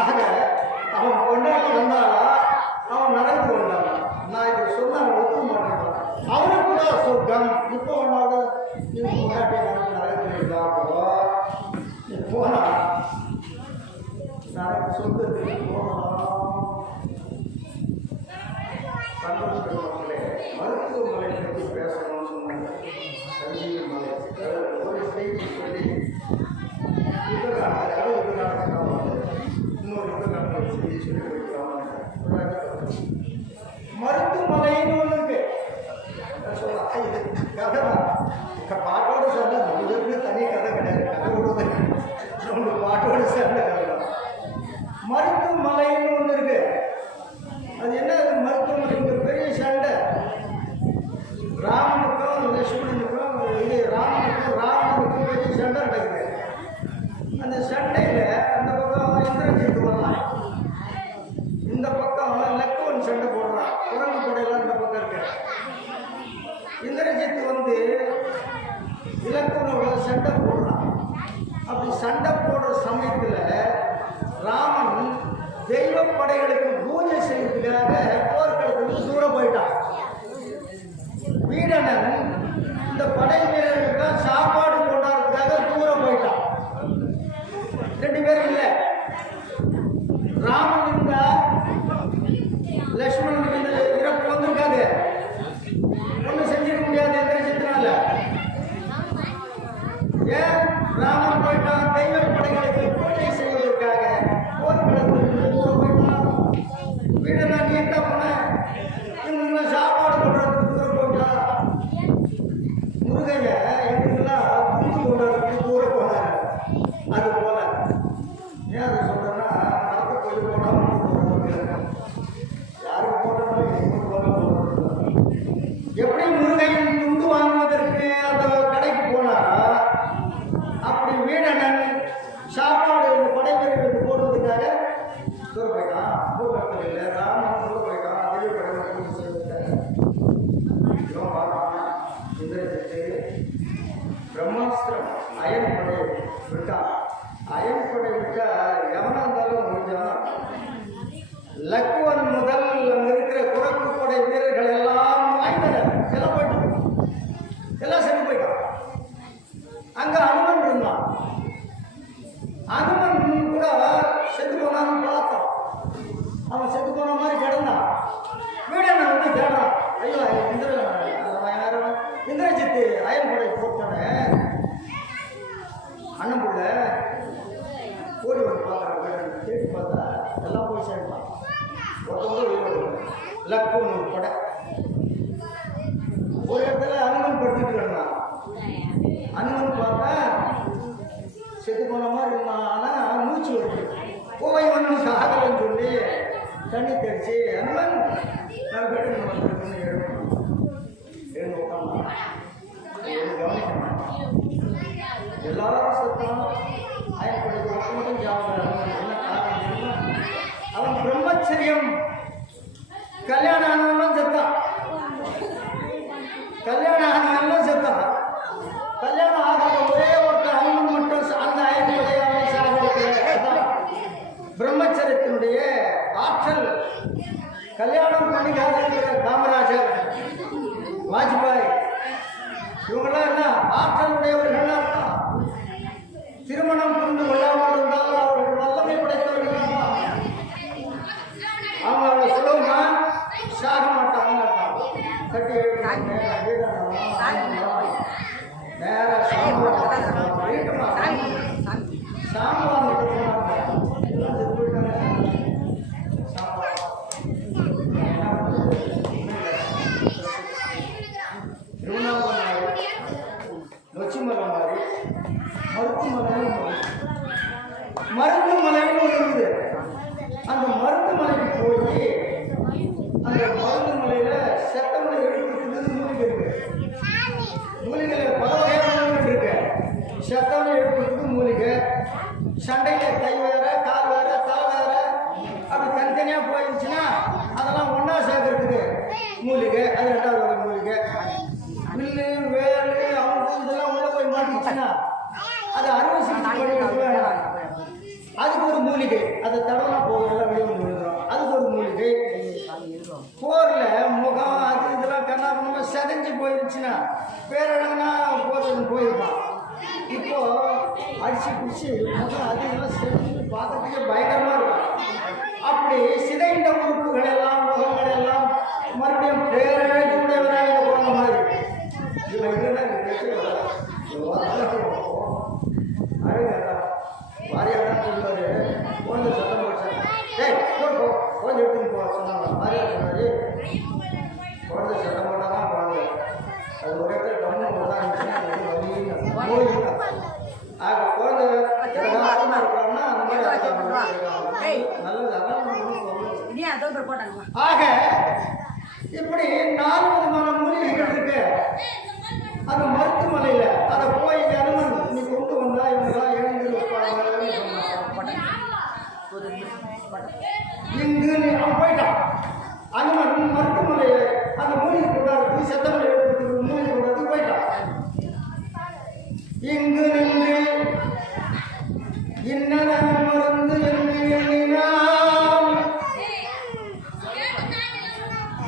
ஆக அவன் கொண்டாடி வந்தாரா அவன் நடந்து வந்தாரா. நான் இதை சொன்ன அவன் ஒத்துக்க மாட்டேன். அவனுக்கு கூட சொர்க்கம் இப்போ ஒன்றாவது நீ கொண்டாட்டி நரகத்துக்கு நீ போனா நரக சொர்க்கத்துக்கு போகலாம். சந்தோஷம் மக்களே, மருத்துவமனை பற்றி பேசணும்னு சொன்னாங்க. சஞ்சீவி மலை ஒரு செய்தி சொல்லி மருத்துவமனைன்னு ஒன்று இருக்கு. கதை பாட்டோடு சேர்ந்த நம்மளுக்கு தனி கதை கிடையாது. கதை நம்மளுக்கு பாட்டோடு சேர்ந்த கதை தான். மருத்துவமனைன்னு ஒன்று இருக்கு. அது என்ன மருத்துவமனை பெரிய சண்டை ராமனுக்கும் லட்சுமணனுக்கும் ராவணனுக்கும் பெரிய சண்டை நடக்குது. அந்த சண்டையில் அந்த பக்கம் இந்திரஜித்து வரலாம், இந்த பக்கம் லக்குவன் சண்டை போடுறான். குரங்கு படையெல்லாம் இந்த பக்கம் இருக்கு. இந்திரஜித்து வந்து இலக்குவனோட சண்டை போடுறான். அப்படி சண்டை போடுற சமயத்தில் ராமன் தெய்வ படைகளுக்கு பூஜை செய்யறதுக்காக போர்க்களத்துக்கு தூரம் போயிட்டான். வீடனன் இந்த படை வீரர்களுக்கு சாப்பாடு கொண்டாடுறதுக்காக தூரம் போயிட்டான். 2 பேரும் இல்லை. ராமன் இருந்தா லட்சுமணனுக்கு இந்த இறப்பு வந்திருக்காது, ஒன்றும் செஞ்சிட முடியாது. எந்திரிச்சதுனால ஏன் ராமன் போயிட்டான்? தெய்வ படைகளுக்கு பூஜை செய்வதற்காக போர்க்களத்துக்கு தூரம் போயிட்டான். வீடனா நீ என்ன பண்ண? இவங்க சாப்பாடு கொண்டாடுறதுக்கு தூரம் போயிட்டான். முருகைய எங்களுக்கெல்லாம் பூஜை கொண்டாடுறதுக்கு தூரம் போனாங்க. அது போல ஏன் அதை சொல்றேன்னா, மரத்தை கொண்டு போனாலும் யாருக்கு போட்டாலும் எப்படி முருகையின் துண்டு வாங்குவதற்கு அந்த கடைக்கு போனா, அப்படி வீடனன் சாப்பாடு படை வீரர்களுக்கு போடுறதுக்காக தூரம் போயிட்டான். தூரத்தில் இல்லை, ராமன் தூரம் போயிட்டான். தெய்வ படைகளுக்கு செய்வதற்காக இவன் பார்த்தான். இந்திரஜித்து பிரம்மாஸ்திரம் அயன் படை விட்டான். அயன் படை விட்டா எவனா இருந்தாலும் முடிஞ்சான். லக்குவன் முதல் அங்கே இருக்கிற குரங்கு படை வீரர்கள் எல்லாம் வாய்ந்தனர். எல்லாம் போயிட்டான், எல்லாம் சென்று போயிட்டான். அங்க அனுமன் இருந்தான். அனுமன் கூட செத்து போனான்னு பார்த்தோம். அவன் செத்து போன மாதிரி கிடந்தான். வீடனை வந்து தேடுறான். ஐயோ இந்திரஜித்து அயன் படை போட்டோன்னே அண்ணன் புள்ள ஓடி வந்து பார்க்குறான். தேடி பார்த்தா எல்லாம் போய் சேர்ந்தான். ஒருத்தவங்க லக்குவன் ஒரு படை ஒரு இடத்துல அனுமன் படுத்துட்டு இருந்தான். அனுமன் பார்த்தா செத்து போன மாதிரி இருந்தான். ஆனால் மூச்சு வருது. போய் ஒன்று சாகலன்னு சொல்லி தண்ணி தெளிச்சு அனுமன் நான் வீட்டுக்கு வந்துருக்குன்னு எழுந்து உட்காந்தான். கவனிக்கணும், எல்லாரும் சத்தம் ஆயப்படுது. மட்டும் ஜாபம் என்ன காரணம்? அவன் பிரம்மச்சரியம் கல்யாணம் ஆனவெல்லாம் செத்தான். கல்யாணம் ஆனவெல்லாம் செத்தான். கல்யாணம் ஆகாத ஒரே ஒருத்தர் அம்மன் மட்டும் அந்த ஐந்து சாக பிரம்மச்சரியத்தினுடைய ஆற்றல். கல்யாணம் பண்ணிக்காத காமராஜர், வாஜ்பாய், இவங்கெல்லாம் என்ன ஆற்றலுடையவர்கள் அர்த்தம். திருமணம் புரிந்து கொள்ளாமல் இருந்தால் அவர்கள் வல்லமை படைத்தவர்கள். அவங்க சொல்லுமா சாக மாட்டாங்க. கட்டி நேரம் நொச்சிமரம் மாதிரி மருந்து மலைன்னு இருக்குது. அந்த மருந்து மலைக்கு போய் அந்த மருந்து மலையில செத்தமலை எழுப்புறதுக்கு மூலிகை இருக்கு. மூலிகையில பல வகையான மூலிகை இருக்கு. செத்தமலை எழுப்புறதுக்கு மூலிகை, சண்டையில கை வேற கால் வேற தலை வேற அப்படி தனித்தனியா போயிருச்சுன்னா அதெல்லாம் ஒன்னா சேர்க்கறதுக்கு மூலிகை. அது ரெண்டாவது வகை மூலிகை. வில்லு வேலு அவங்க இதெல்லாம் உள்ள போய் மாட்டிச்சுன்னா அது அறுவை சிகிச்சை அதுக்கு ஒரு மூலிகை. அதை தடவலாம் போகலாம் வெளியே விழுந்துடும். அதுக்கு ஒரு மூலிகை. போர்ல முகம் அது இதெல்லாம் கண்ணாபணமா செதஞ்சு போயிருச்சுன்னா பேரழகனா போயிருப்பான். இப்போ அடிச்சு பிடிச்சி முகம் அது இதெல்லாம் செஞ்சு பார்க்கறதுக்கே பயங்கரமா இருக்கும். அப்படி சிதைந்த உறுப்புகள் எல்லாம் முகங்கள் எல்லாம் மறுபடியும் பேரழகுடையவராக போன மாதிரி வாரியாதான் சொல்லுவாரு. குழந்தை சத்தம் போச்சு, குழந்தை எடுத்துன்னு போ சொன்னாங்க. வாரியார் சொன்னாரு, குழந்தை சத்தம் போட்டால் தான் குழந்தை. அது ஒரு இடத்துல கம்மு போதான் ஆக குழந்தை இருக்கிறாங்கன்னா அந்த மாதிரி நல்லது. ஆக இப்படி 4 விதமான மூலிகைகள் இருக்கு அந்த மருத்துவமனையில. அதை போய் அனுமன் நீ கொண்டு வந்தா இவங்கதான் எழுந்து இங்கு நீ அவன் போயிட்டான். அனுமன் மருத்துவமனையில அந்த மூலிகை கொண்டாடுறது செத்தமலை எடுக்கிறதுக்கு மூலிகை கொண்டாடுறது போயிட்டான். இங்கு நின்று இன்னன மருந்து என்று எண்ணினான்.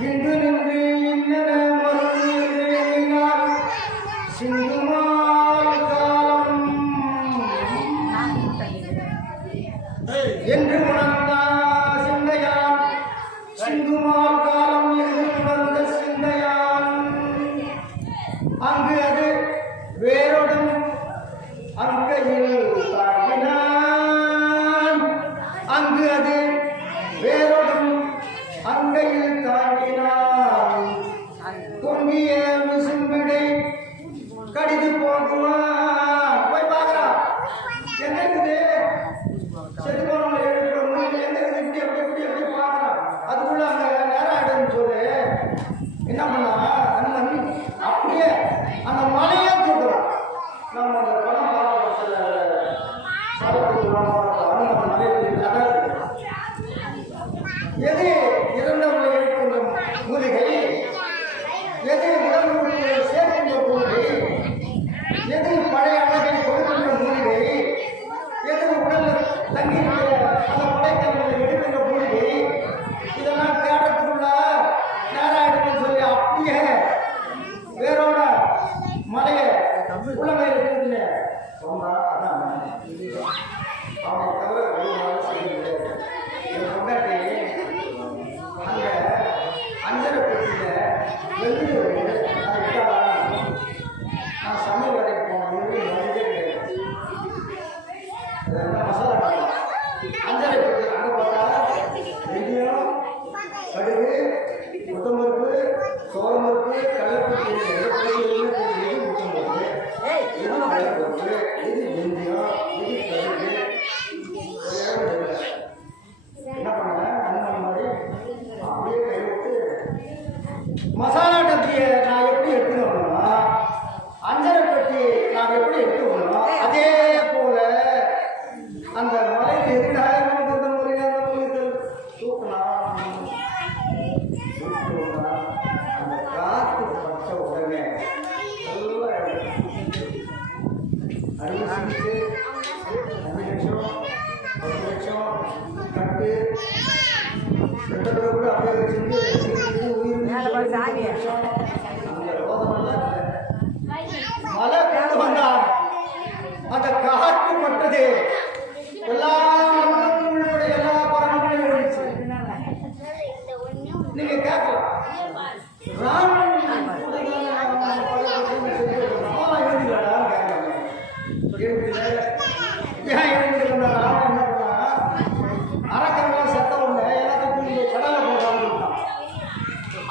இங்கு நின்று இன்னன மருந்து என்று எண்ணினான். சிந்துமால் காலம் என்று உணர்ந்தான் சிந்தையான். சிந்துமால் காலம் என்று உணர்ந்த சிந்தையான். அங்கு அது வேரோடும் அங்கையில் தாங்கினான். அங்கு அது வேரோடும் அங்கையில் தாங்கினான். பொங்கிய விசும்பிடை கடிது போகுவான். போய் பார்க்கலாம் என்ன இருக்குது. செதுக்கோணம் எழுதுகிற மூலிகை எந்த இப்படி எப்படி எப்படி பார்க்கலாம். அதுக்குள்ள அங்கே நேரம் ஆயிடுன்னு சொல்லு என்ன பண்ணா அண்ணன் அப்படியே அந்த மலையே தூக்குறான். நம்ம அந்த படம் பார்க்கல அனுமன் மலையில் எது இறந்தவங்களை எழுப்புகிற மூலிகை, எது உடம்புக்கு சேர்க்கின்ற மூலிகை, எது பழைய அழகை கொடுக்கின்ற மூலிகை, எது உடலில் தங்கியிருக்கிற அந்த படைக்கல்களை எடுக்கின்ற மூலிகை, இதெல்லாம் தேடத்துக்குள்ள நேராயிடுன்னு சொல்லி அப்படியே வேரோட மலையை உள்ளமையில் இருக்குதுன்னு சொன்னா அதான் அவனை தவிர வெளியாக செய்யல. என் கொண்டாட்டி அங்கே அஞ்சரை பெட்டியில் வெள்ளி நான் சமையல் கடைக்கு போனேன். மசாலா கடை அஞ்சரை பெட்டி அங்கே பார்த்தா வெள்ளியம் கடுகு உத்தம்பருப்பு சோளம்பருப்பு கடற்பருப்பு உத்தம்பருப்பு இது கடற்பருப்பு இது வெந்தயம் இது கடுகு என்ன பண்ணேன் அந்த மாதிரி அப்படியே கைவிட்டு மசாலா டப்பியை நான் எப்படி எடுத்துன்னு வரணும்னா அஞ்சரை பெட்டி நான் எப்படி எடுத்து வரணும் அதே போல அந்த மலையில் எதிராக முறையாக தூக்கலாம் கூட அப்படியே வச்சிருந்து உயிர் மழை கொண்டு வந்தான். அந்த காற்று பட்டது எல்லா மண்ணுடைய எல்லா பறவைகளையும் இருந்துச்சு. நீங்க கேட்கலாம் ராமன்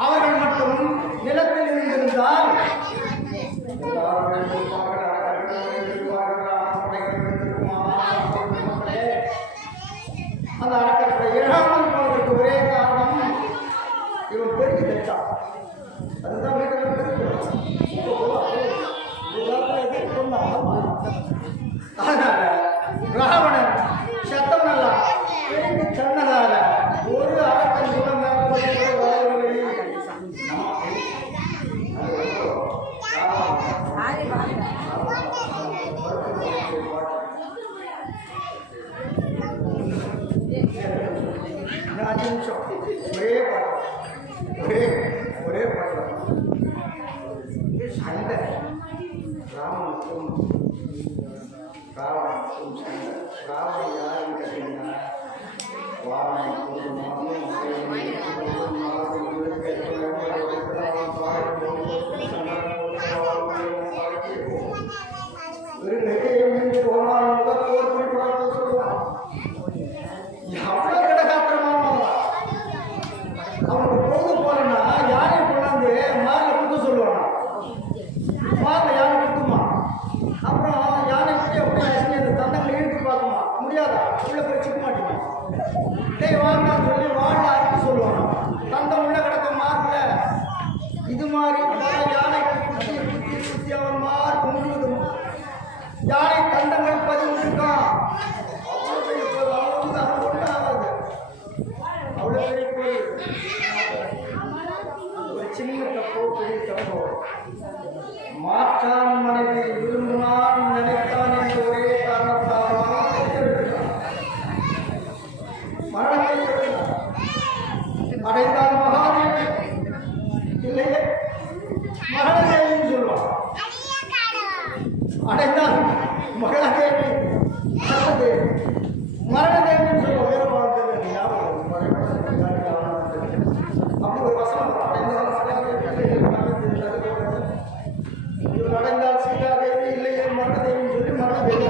அவர்கள் மட்டும் நிலத்தில் இருந்திருந்தால் அந்த அறக்கட்டளை ஏழாமல் போவதற்கு ஒரே காரணம் இவன் பெருக்கி தைச்சான். அதுதான் அதனால ராவணன் சத்தமெல்லாம் பெருக்கி சொன்னதால ஒரு அரக்கன் கூட ஒரே பாட்டு சண்டை ராவனுக்கும் சண்டை. ராவணன் யாருன்னு கேட்டீங்கன்னா அவனுக்கு பொழுது போறேன்னா யாரை கொண்டாந்து மாரில் குத்து சொல்லுவானா, மாரில் யானை குத்துமா, அப்புறம் யானை குத்தி அப்படியே அசிங்க அந்த தந்தங்களை இழுத்து பார்க்குமா, முடியாதா உள்ள போய் சிக்க மாட்டேமா, டேய் வாங்கினான்னு சொல்லி வாழ அறுத்து சொல்லுவானா, தந்தம் உள்ள கிடக்க மார்பில் இது மாதிரி யானை குத்தி குத்தி குத்தி அவன் மார்க் முழுவதும் யானை தந்தங்கள் பதிவு இருக்கான். அவ்வளோ பெரிய ஒன்றும் ஆகாது. அவ்வளோ பெரிய ஒரு சின்ன தப்போ பெரிய தப்போ மாற்றான் மனைவி விரும்பினான் நினைத்தான் என்ற ஒரே காரணத்தால் மரணத்தை அடைந்தால் மகாதேவி இல்லையே மரணதேவின்னு சொல்லுவான். அடைந்தால் மகாதேவி மரணதேவின்னு சொல்லுவோம். வேற வாழ்க்கை ஞாபகம் அப்படி ஒரு வசனம் அடைந்தால் சீதாதேவி இல்லையே மரணதேவின்னு சொல்லி மரணதேவி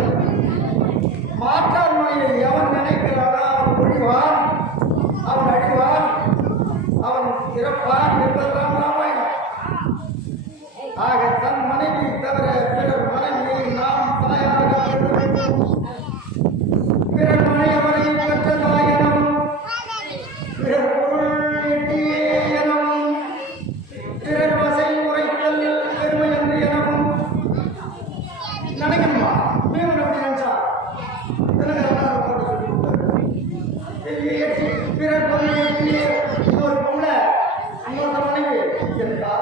மாற்றான் மனையை எவன் நினைக்கிறானா அவன் ஒழிவான், அவன் அழிவான், அவன் இறப்பான் என்பதுதான் ராமாயணம். ஆக தன் மனைவி தவிர பிறர் மனைவியை நாம் தாயாக கருத வேண்டும். பிறர் மனைவரை பெற்ற தாயனும் பிறர் பொருள் எட்டியே எனவும் பிறர் வசை உரைத்தல் பெருமை என்று எனவும் நினைக்கணுமா? மீன் எப்படி நினைச்சா பிறர் பொருள் எட்டியே இன்னொரு பொண்ணை இன்னொருத்த மனைவி என்றா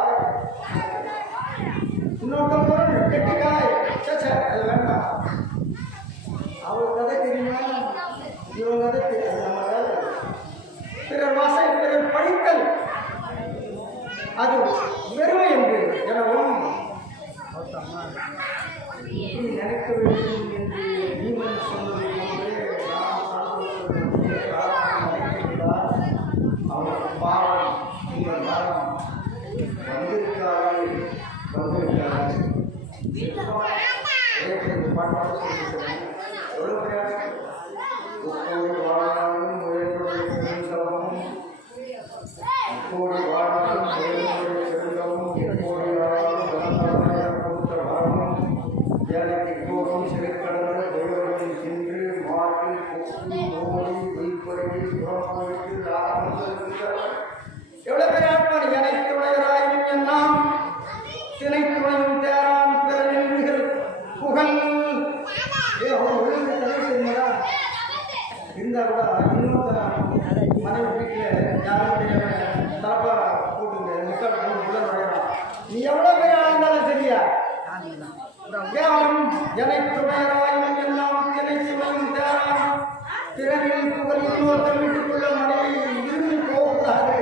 இன்னொருத்த பொருள் கெட்டிக்காய் சே அது வேண்டாம். அவள் கதை தெரியுமா, இவன் கதை தெரியாது. பிறர் வாசை பிறர் படித்தல் அது வெறுமை என்று எனவும் நினைக்க வேண்டும் என்று நீமன் சொன்னதை அவனுக்கு பாவம் உங்கள் காலம் வந்திருக்காது பாட்டு எவ்வளோ வாழாலும் முயலுடைய பெருந்தவமும் இப்போது வாழாலும் முயலுடைய பெருந்தவமும் இப்போது வாழாலும் கொடுத்தவாறும் எனக்கு இப்போதும் சிறைக்கடந்த தெய்வத்தின் சென்று மாற்றி கொக்கு ஓடி வைப்பறி புறம்போய்க்கு எவ்வளோ பெரிய ஆட்பாடு எனக்கு உடையதாயும் எல்லாம் தினை துணையும் தேரான் பிறர்கள் புகழ் இருந்தா கூட இன்னொருத்தர மனைவி வீட்டில் யாருடைய தாப்பா கூட்டுங்க முக்கால் போட்டு உள்ள நுழையலாம். நீ எவ்வளோ பேர் ஆழ்ந்தாலும் சரியா எனக்கு துணையராயும் எல்லாம் தினை துணையும் தேரான் பிறர்கள் புகழ் இன்னொருத்தர் வீட்டுக்குள்ள மனைவி விரும்பி போகக்கூடாது.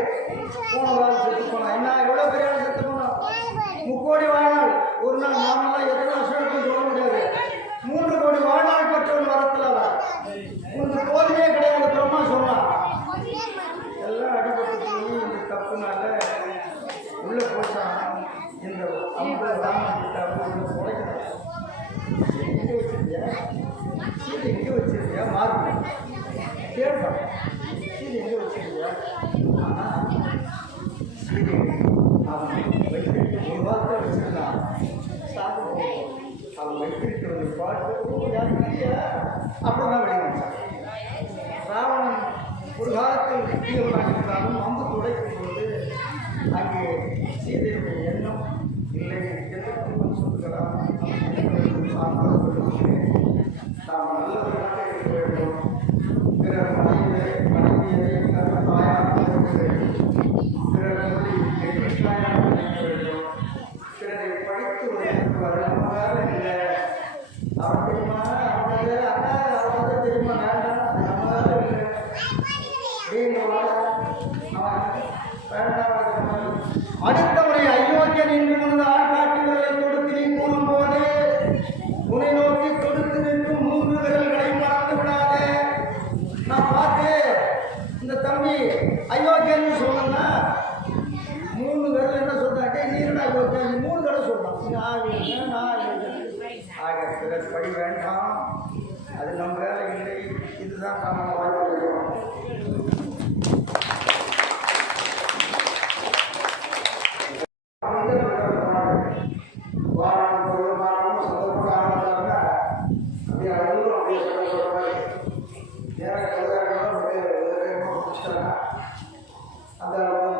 சீதையை அப்படிதான் வெளிவந்தார். ராவணன் ஒரு காலத்தில் தீவிரமாகின்றாலும் அம்பு துடைக்கும் போது அங்கே சீதையுடைய எண்ணம் இல்லை என்று சொல்கிறார். நாம் நல்லவர்களாக இருக்க வேண்டும், பிறர் மனைவியை நல்ல தாயாக இருக்க வேண்டும், பிறர் மொழி எண்ணிக்கையாக இருக்க வேண்டும், பிறரை படித்து உயர்த்துவார். நம்ம வேலை இல்லை அவர் தெரியுமா அவங்க அக்கா அவங்க தெரியுமா வேண்டாம் நம்ம வேலை இல்லை அடுத்தவரை அயோக்கியன் என்று முன்பு ஆட்காட்டுகளை கொடுத்து நீ கூறும் போது உன்னை நோக்கி கொடுத்து நிற்கும் 3 விரல்களை மறந்து விடாதே. நான் பார்த்தேன் இந்த தம்பி அயோக்கியன்னு சொன்னா 3 விரல் என்ன சொல்றாங்க, நீரடா அயோக்கியன் 3 தடவை சொல்றான். ஆக பிறர் படி வேண்டாம், அது நம் வேலை இல்லை. இதுதான் நாம் வாழ்க்கை. அந்த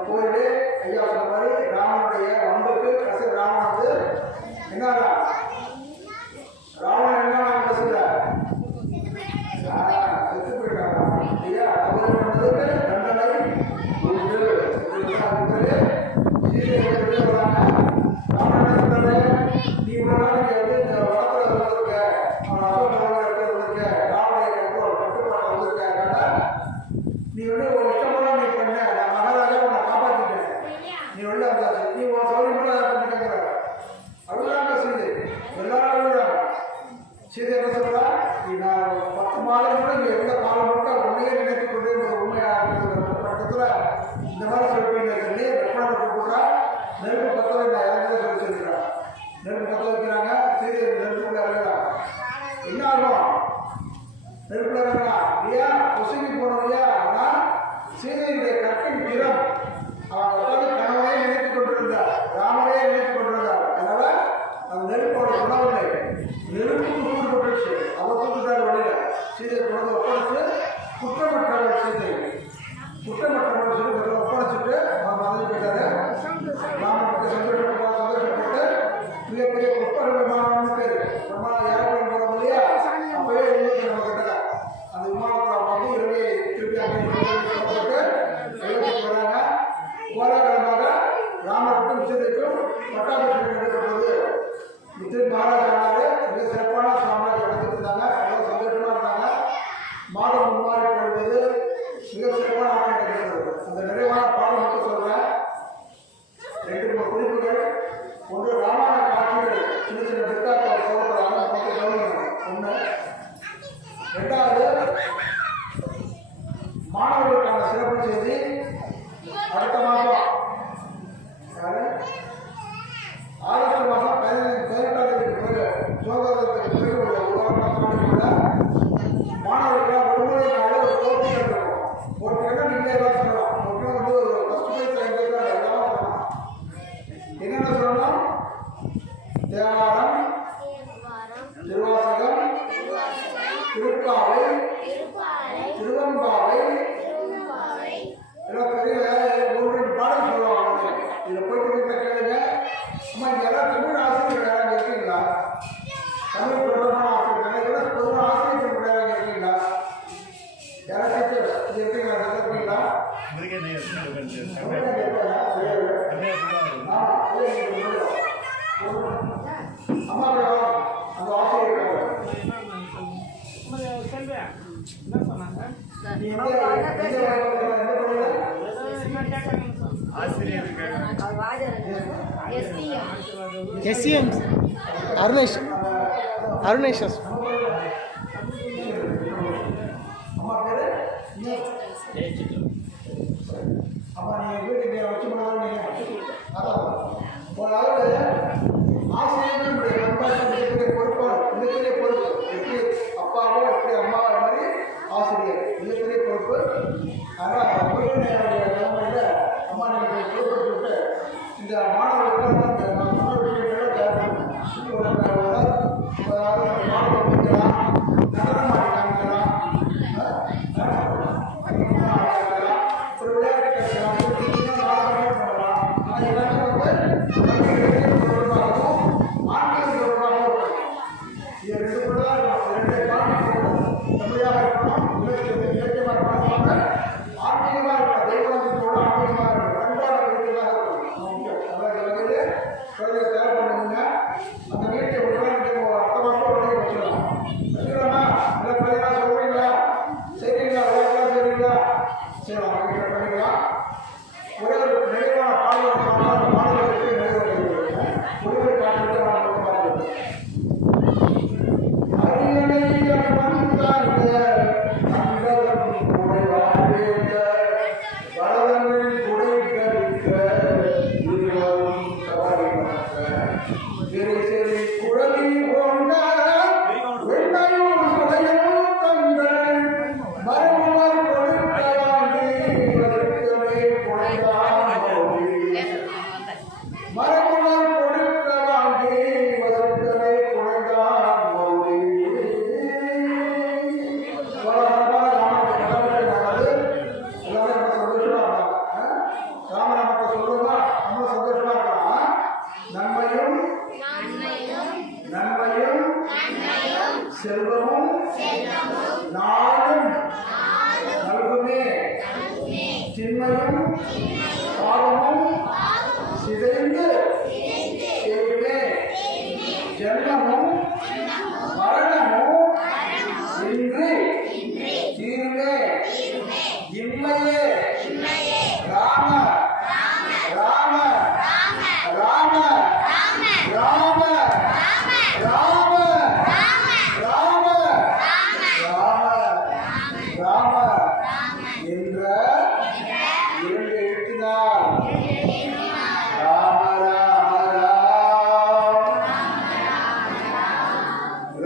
கோயிலே ஐயா சொன்ன மாதிரி ராமனுடைய வம்புக்கு கடைசி ராமன் வந்து என்னடா ராவணன் என்ன பேசுகிற செத்து போயிட்டாரா ஐயா அவர் பண்ணதுக்கு தண்டனை உண்டு. சீதை வராங்க. ராவணன் என்ன சொல்றாரு, நீ இவ்வளவு நாளைக்கு வந்து இந்த வளத்துல வந்திருக்க, அவன் அசோக வந்திருக்க, ராவணை கட்டுப்பாடு வந்திருக்க, நீ வந்து ஒரு இஷ்டமான நீ பண்ண, நான் மகாராஜா உன்னை காப்பாற்றிட்டேன், நீ உள்ள நீ உன் சௌரியமான பண்ணி கேட்கிற அழுகுறாங்க. சீதை எல்லாரும் அழுகுறாங்க. சீதை என்ன சொல்றா, நான் 10 மாதம் கூட இங்கே எந்த காலம் மட்டும் உண்மையே நினைத்து கொண்டு உண்மையாக பக்கத்தில் இந்த மாதிரி சொல்லிட்டு சொல்லி லக்ஷ்மணன் கூப்பிடுறா. நெருப்பு பத்த நான் இறங்கி சொல்லி சொல்லிடுறா. நெருப்பு பத்த வைக்கிறாங்க. சீதை நெருப்புக்குள்ள இறங்குறாங்க. என்ன ஆகும், நெருப்புல இறங்குறா இல்லையா, கொசுங்கி போனோம் இல்லையா. ஆனால் சீதையுடைய கற்பின் திறம் அவன் உட்காந்து கணவனையே நினைத்துக் கொண்டிருந்தார், ராமனையே நினைத்துக் கொண்டிருந்தார். அதனால அந்த நெருப்போட உணவில்லை, நெருப்புக்கு தூண்டுபட்டுச்சு. அவர் தூண்டுட்டார் வழியில. சீதை குழந்தை ஒப்படைச்சு குற்றமற்றவர் சீதை குற்றமற்றவர் சொல்லி ஒப்படைச்சிட்டு அவர் மதுரை போயிட்டாரு. ராமனுக்கு சந்தோஷப்பட்டு மிகப்பெரிய குப்பர விமானம்னு பேர் விமானம் ஏரோப்ளைன் போறோம் இல்லையா, அப்பவே நம்ம கிட்ட அந்த விமானத்தில் வந்து இரவே திருப்பி அங்கே வராங்க. கோலாகலமாக ராமருக்கும் சீதைக்கும் பட்டாபிஷேகம் நடைபெற்றது. இது மகாராஜாவே மிக சிறப்பான சாம்ராஜ்யம் நடத்திட்டு இருந்தாங்க. ரொம்ப சந்தோஷமா இருந்தாங்க. மாதம் மும்மாறி பொழுது மிக சிறப்பான ஆட்சி நடைபெற்றது. அந்த நிறைவான பாடம் மட்டும் சொல்றேன். 2 குறிப்புகள். ஒன்று, ராமாயண காட்சிகள் சின்ன சின்ன பிற்கால சொல்லப்படுறாங்க, நமக்கு கவனிக்கணும். 1. 2வது, மாணவர்களுக்கான சிறப்பு செய்தி அடுத்த மாதம் ஆகஸ்ட் மாதம் 18ஆம் தேதிக்கு பிறகு சோதரத்துக்கு பிறகு ஒரு மாணவர்களாக விடுமுறை நாளில் ஒரு போட்டி நடக்கும். போட்டினா நீங்களே எல்லாம் சொல்லலாம். போட்டி வந்து ஒரு ஃபர்ஸ்ட் பிரைஸ் எல்லாம் சொல்லலாம். என்னென்ன சொல்லணும், தேவாரம், திருவாசகம், திருப்பாவை, திருவெம்பாவை, எல்லாம் பெரிய 1-2 பாடல் சொல்லுவாங்க. இதில் போயிட்டு வீட்டில் கேளுங்க. அம்மா இங்கே எல்லாம் தமிழ் ஆசிரியர் யாராங்க இருக்கீங்களா? தமிழ் பிரபலமான ஆசிரியர் இதெல்லாம் பொதுவான ஆசிரியர் யாராங்க இருக்கீங்களா? யாராச்சும் இது இருக்கீங்களா? இருக்கீங்களா? அம்மா அந்த ஆசிரியர் எஸ்சிஎம் அருணேஷ் அம்மா பேரு அம்மா நீங்கள் வீட்டுக்கு வச்சு அதாவது ஆசிரியர்களுடைய பண்பாட்டு பொறுப்பாளர் மிகப்பெரிய பொறுப்பு. எப்படி அப்பாவோ எப்படி அம்மாவோ மாதிரி ஆசிரியர் மிகப்பெரிய பொறுப்பு. அதனால் தலைமுறையில் அம்மா நீங்கள் பொறுப்பு விட்டு இந்த மாணவர்களுக்கு இந்த விஷயங்களை தயார் பண்ணணும். மாணவர்கள் வைக்கலாம், மரபுணர் கொடுக்க வாங்கி வசத்தனை குறைந்தான் மௌலி. ராமநாமத்தை சொல்றதா நம்ம சந்தோஷமா இருக்கலாம். நன்மையும் செல்வமும் நாடும் நல்குமே. திண்மையும் பாவமும் சிதைந்து செய்யுமே. ஜன்மமும் மரணமும் இன்றி தீருமே. இம்மையே ராம ராம ராம ராம ராம ராம ராம என்ற இரண்டு எழுத்தினால் ராம ராம ராம்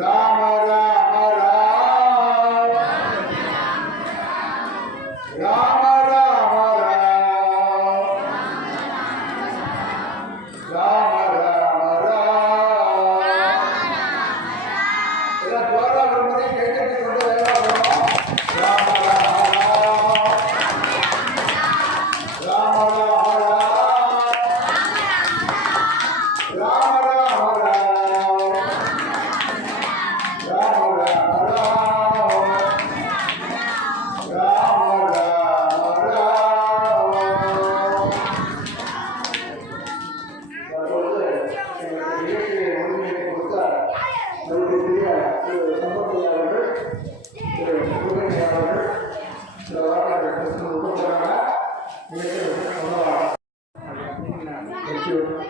ராம ராம ராம் ராம ராம ராம் ராம ராம ராம். எல்லாம் ஜோரா வரும்போதே கைத்தட்டி கொண்டு வரணும். ராம ராம ராம ராம ராம ராம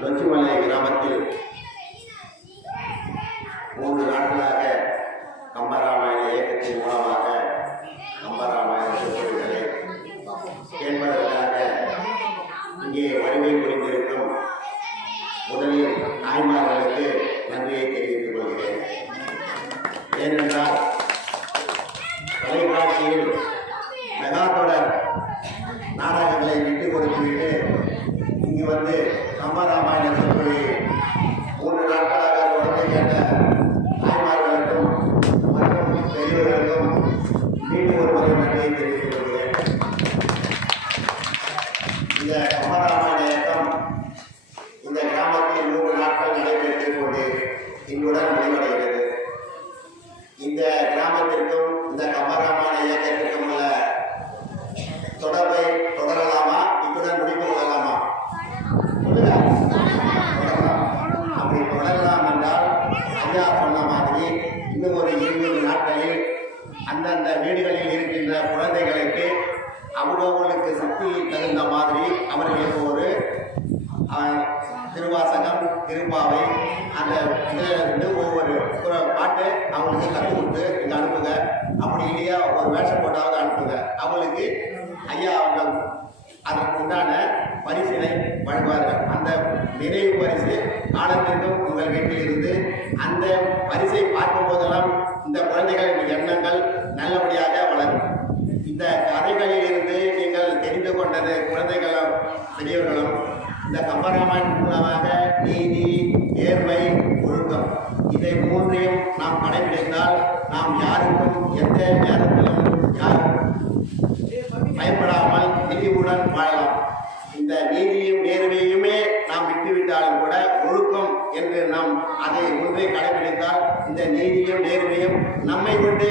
லட்சுமலை கிராமத்தில் 3 நாட்களாக கம்பராமாயண இயக்கத்தின் மூலமாக கம்பராமாயண சொற்பொழிவுகளை கேட்பதற்காக இங்கே வருகை புரிந்திருக்கும் முதலில் தாய்மார்களுக்கு நன்றியை தெரிவித்துக் கொள்கிறேன். ஏனென்றால் தொலைக்காட்சியில் மெகாதொடர் நாடகங்களை விட்டு கொடுத்துவிட்டு இங்கு வந்து கம்பராமாயண சொற்பொழிவை 3 நாட்களாக தொடர்ந்து கேட்ட தாய்மார்களுக்கும் மற்றும் பெரியவர்களுக்கும் மீண்டும் ஒருவரை நன்றியை தெரிவித்துக் கொள்கிறேன். இந்த கம்பராமாயண இயக்கம் இந்த கிராமத்தில் 3 நாட்கள் நடைபெற்றுக் கொண்டு இன்றுடன் முடிவடைகிறது. இந்த கிராமத்திற்கும் இந்த கம்பராமாயண இயக்கத்திற்கும் உள்ள தொடர்பை தொடரலாமா, இத்துடன் முடித்து கொள்ளலாமா? அப்படி தொடரலாம் என்றால் ஐயா சொன்ன மாதிரி இன்னும் ஒரு 20 நாட்களில் அந்தந்த வீடுகளில் இருக்கின்ற குழந்தைகளுக்கு அவர்களுக்கு சக்தி தகுந்த மாதிரி அவர்களுக்கு ஒரு திருவாசகம் திருப்பாவை அந்த இதிலிருந்து ஒவ்வொரு பாட்டு அவங்களுக்கு கற்றுக் கொடுத்து இங்கே அனுப்புங்க. அப்படி இல்லையா ஒரு வேஷம் போட்டாவது அனுப்புங்க. அவங்களுக்கு ஐயா அவங்க அதற்கு உண்டான பரிசினை வழங்குவார்கள். அந்த நிறைவு பரிசு காலத்திற்கும் உங்கள் வீட்டில் இருந்து அந்த பரிசை பார்க்கும் போதெல்லாம் இந்த குழந்தைகளின் எண்ணங்கள் நல்லபடியாக வளரும். இந்த கதைகளில் இருந்து நீங்கள் தெரிந்து கொண்டது குழந்தைகளும் பெரியவர்களும் இந்த கம்பராமாயணம் மூலமாக நீதி, நேர்மை, ஒழுக்கம் இதை 3ஐயும் நாம் கடைபிடித்தால் நாம் யாருக்கும் எந்த நேரத்திலும் பயப்படாமல் தெளிவுடன் வாழலாம். இந்த நீதியும் நேர்மையுமே நாம் விட்டுவிட்டாலும் கூட ஒழுக்கம் என்று நாம் அதை ஒன்றை கடைபிடித்தால் இந்த நீதியும் நேர்மையும் நம்மை கொண்டு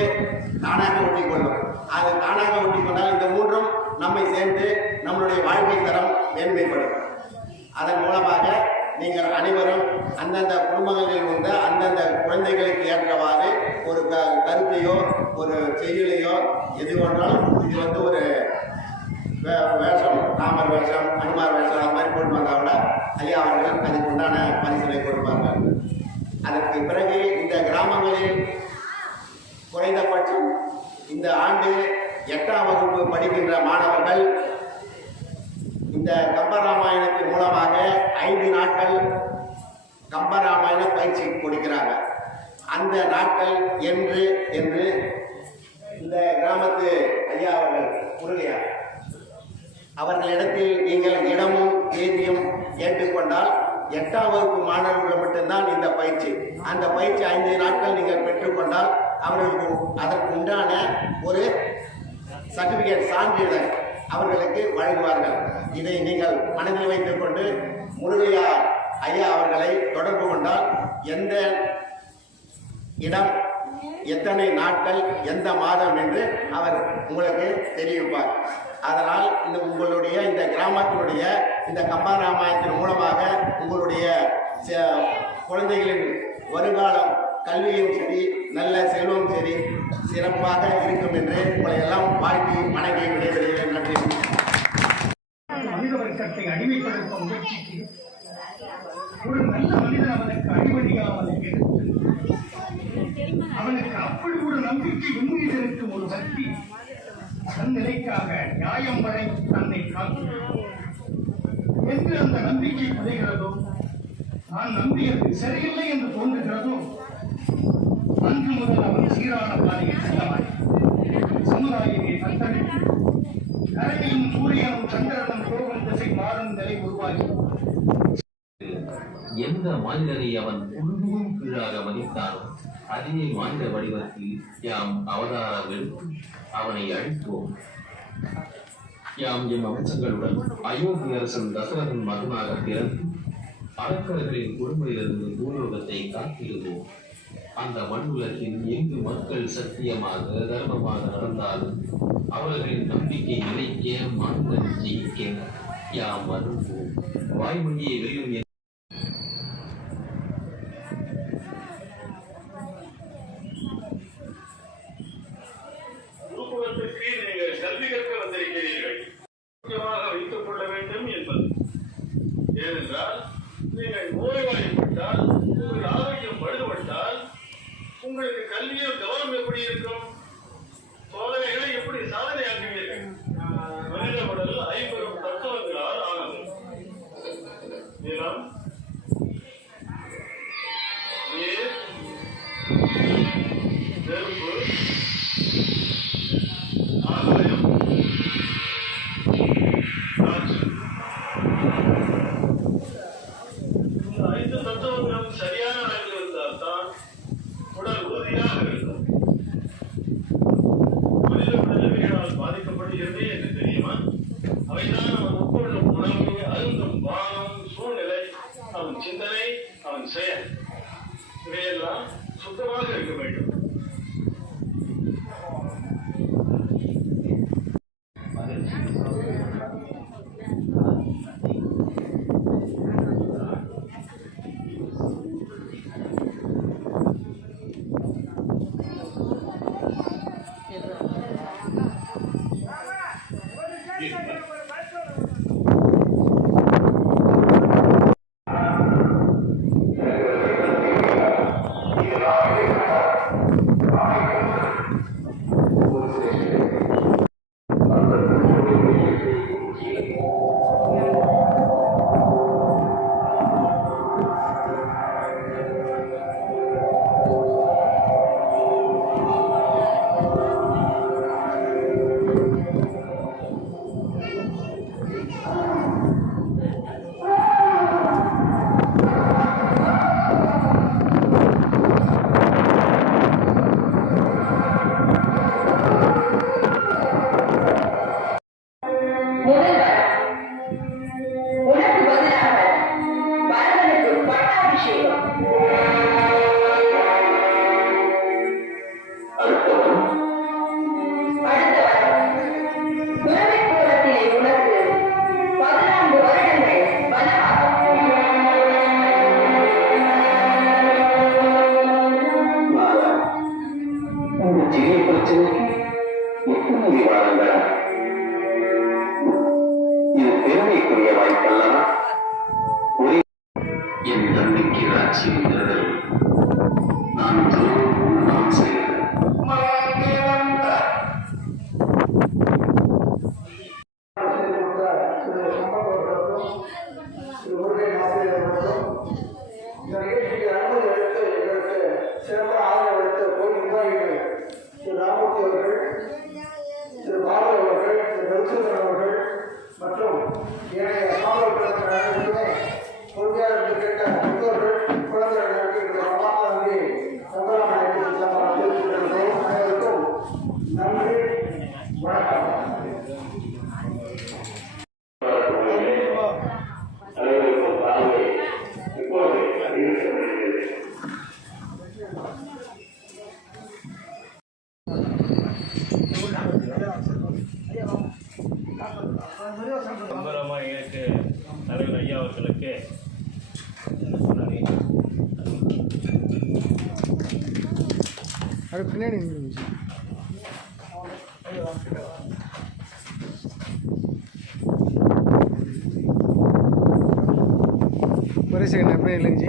தானாக ஒட்டிக்கொள்ளும். அது தானாக ஒட்டிக்கொண்டால் இந்த 3ம் நம்மை சேர்ந்து நம்மளுடைய வாழ்க்கை தரம் மேன்மைப்படும். அதன் மூலமாக நீங்கள் அனைவரும் அந்தந்த குடும்பங்களில் உள்ள அந்தந்த குழந்தைகளுக்கு ஏற்றவாறு ஒரு கருத்தையோ ஒரு செய்தியோ எது ஒன்றாலும் இது வந்து ஒரு வேஷம், ராமர் வேஷம், அனுமார் வேஷம் அது மாதிரி போட்டு வந்தால் கூட ஐயா அவர்கள் அதுக்கு உண்டான பரிசுகளை கொடுப்பார்கள். அதற்கு பிறகு இந்த கிராமங்களில் குறைந்தபட்சம் இந்த ஆண்டு 8ஆம் வகுப்பு படிக்கின்ற மாணவர்கள் இந்த கம்பராமாயணத்தின் மூலமாக 5 நாட்கள் கம்பராமாயண பயிற்சி கொடுக்கிறாங்க. அந்த நாட்கள் என்று இந்த கிராமத்து ஐயா அவர்கள் முருகையா அவர்களிடத்தில் நீங்கள் இடமும் தேதியும் ஏற்றுக்கொண்டால் 8ஆம் வகுப்பு மாணவர்கள் மட்டும்தான் இந்த பயிற்சி. அந்த பயிற்சி 5 நாட்கள் நீங்கள் பெற்றுக்கொண்டால் அவர்களுக்கு அதற்கு உண்டான ஒரு சர்டிபிகேட் சான்றிதழ் அவர்களுக்கு வழங்குவார்கள். இதை நீங்கள் மனதில் வைத்துக் கொண்டு முருகையா ஐயா அவர்களை தொடர்பு கொண்டால் எந்த இடம், எத்தனை நாட்கள், எந்த மாதம் என்று அவர் உங்களுக்கு தெரிவிப்பார். அதனால் உங்களுடைய இந்த கிராமத்தினுடைய இந்த கம்பராமாயணத்தின் மூலமாக உங்களுடைய குழந்தைகளின் வருங்காலம் கல்வியும் சரி, நல்ல செல்வம் சரி சிறப்பாக இருக்கும் என்று உங்களை எல்லாம் வாழ்த்தி வணங்கி விடைபெறுகிறேன். நன்றி. மனித வர்க்கத்தை அடிமைப்படுத்தும் முயற்சிக்கு ஒரு நல்ல மனிதன் அவனுக்கு அடிமதியாமல் எடுத்து அவனுக்கு அப்படி ஒரு நம்பிக்கை உண்மையில் இருக்கும் ஒரு சக்தி தன் நிலைக்காக நியாயம் வரை தன்னை காக்கும் என்று அந்த நம்பிக்கை புதைகிறதோ, நான் நம்பியது சரியில்லை என்று தோன்றுகிறதோ, அன்று முதல் அவன் சீரான பாதையில் செல்லவாய் சமுதாயத்தை தத்தளித்து கரையும் சூரியனும் சந்திரனும் போகும் திசை மாறும் நிலை உருவாகி எந்த மாநிலரை அவன் முழுவதும் கீழாக மதித்தானோ அதே மாநில வடிவத்தில் யாம் அவதாரம் எடுத்து அவனை அழிப்போம். யாம் எம் அம்சங்களுடன் அயோத்தி அரசன் தசரதன் மகனாக பிறந்து அரக்கர்களின் கொடுமையிலிருந்து பூலோகத்தை காத்திடுவோம். அந்த மண்ணுலகில் எங்கு மக்கள் சத்தியமாக தர்மமாக நடந்தாலும் அவர்களின் நம்பிக்கை நிலைக்க மாநிலம் ஜெயிக்க யாம் அனுப்புவோம். வாய்மொழியை வெல்லும் கல்வி கற்க வந்திருக்கிறீர்கள். முக்கியமாக வைத்துக் கொள்ள வேண்டும் என்பது ஏனென்றால் நீங்கள் நோய்வாய்ப்பட்டால், உங்கள் ஆரோக்கியம் பழுதுபட்டால் உங்களுக்கு கல்வியில் கவனம் எப்படி இருக்கும்? சோதனைகளை எப்படி சாதனையாக்குவீர்கள்? மனித உடல் 50 தத்துவங்களால் ஆனது. நிலம், நீர், நெருப்பு, ஆகாயம், காற்று. இந்த 5 தத்துவங்களும் சரியான அளவில் இருந்தால்தான் உடல் உறுதியாக இருக்கும். மனித உடல்களால் பாதிக்கப்படுகிறது என்று தெரியுமா? அவைதான் அவன் உட்கொள்ளும் உணவு, அருந்தும் பானம், சூழ்நிலை, அவன் சிந்தனை, அவன் செயல், இவையெல்லாம் சுத்தமாக இருக்க வேண்டும். தலைவர் ஐயா அவர்களுக்கு நன்றி. அது பின்னாடி இருந்துச்சு. ஒரே செகண்ட் அப்படியே இல்லைங்க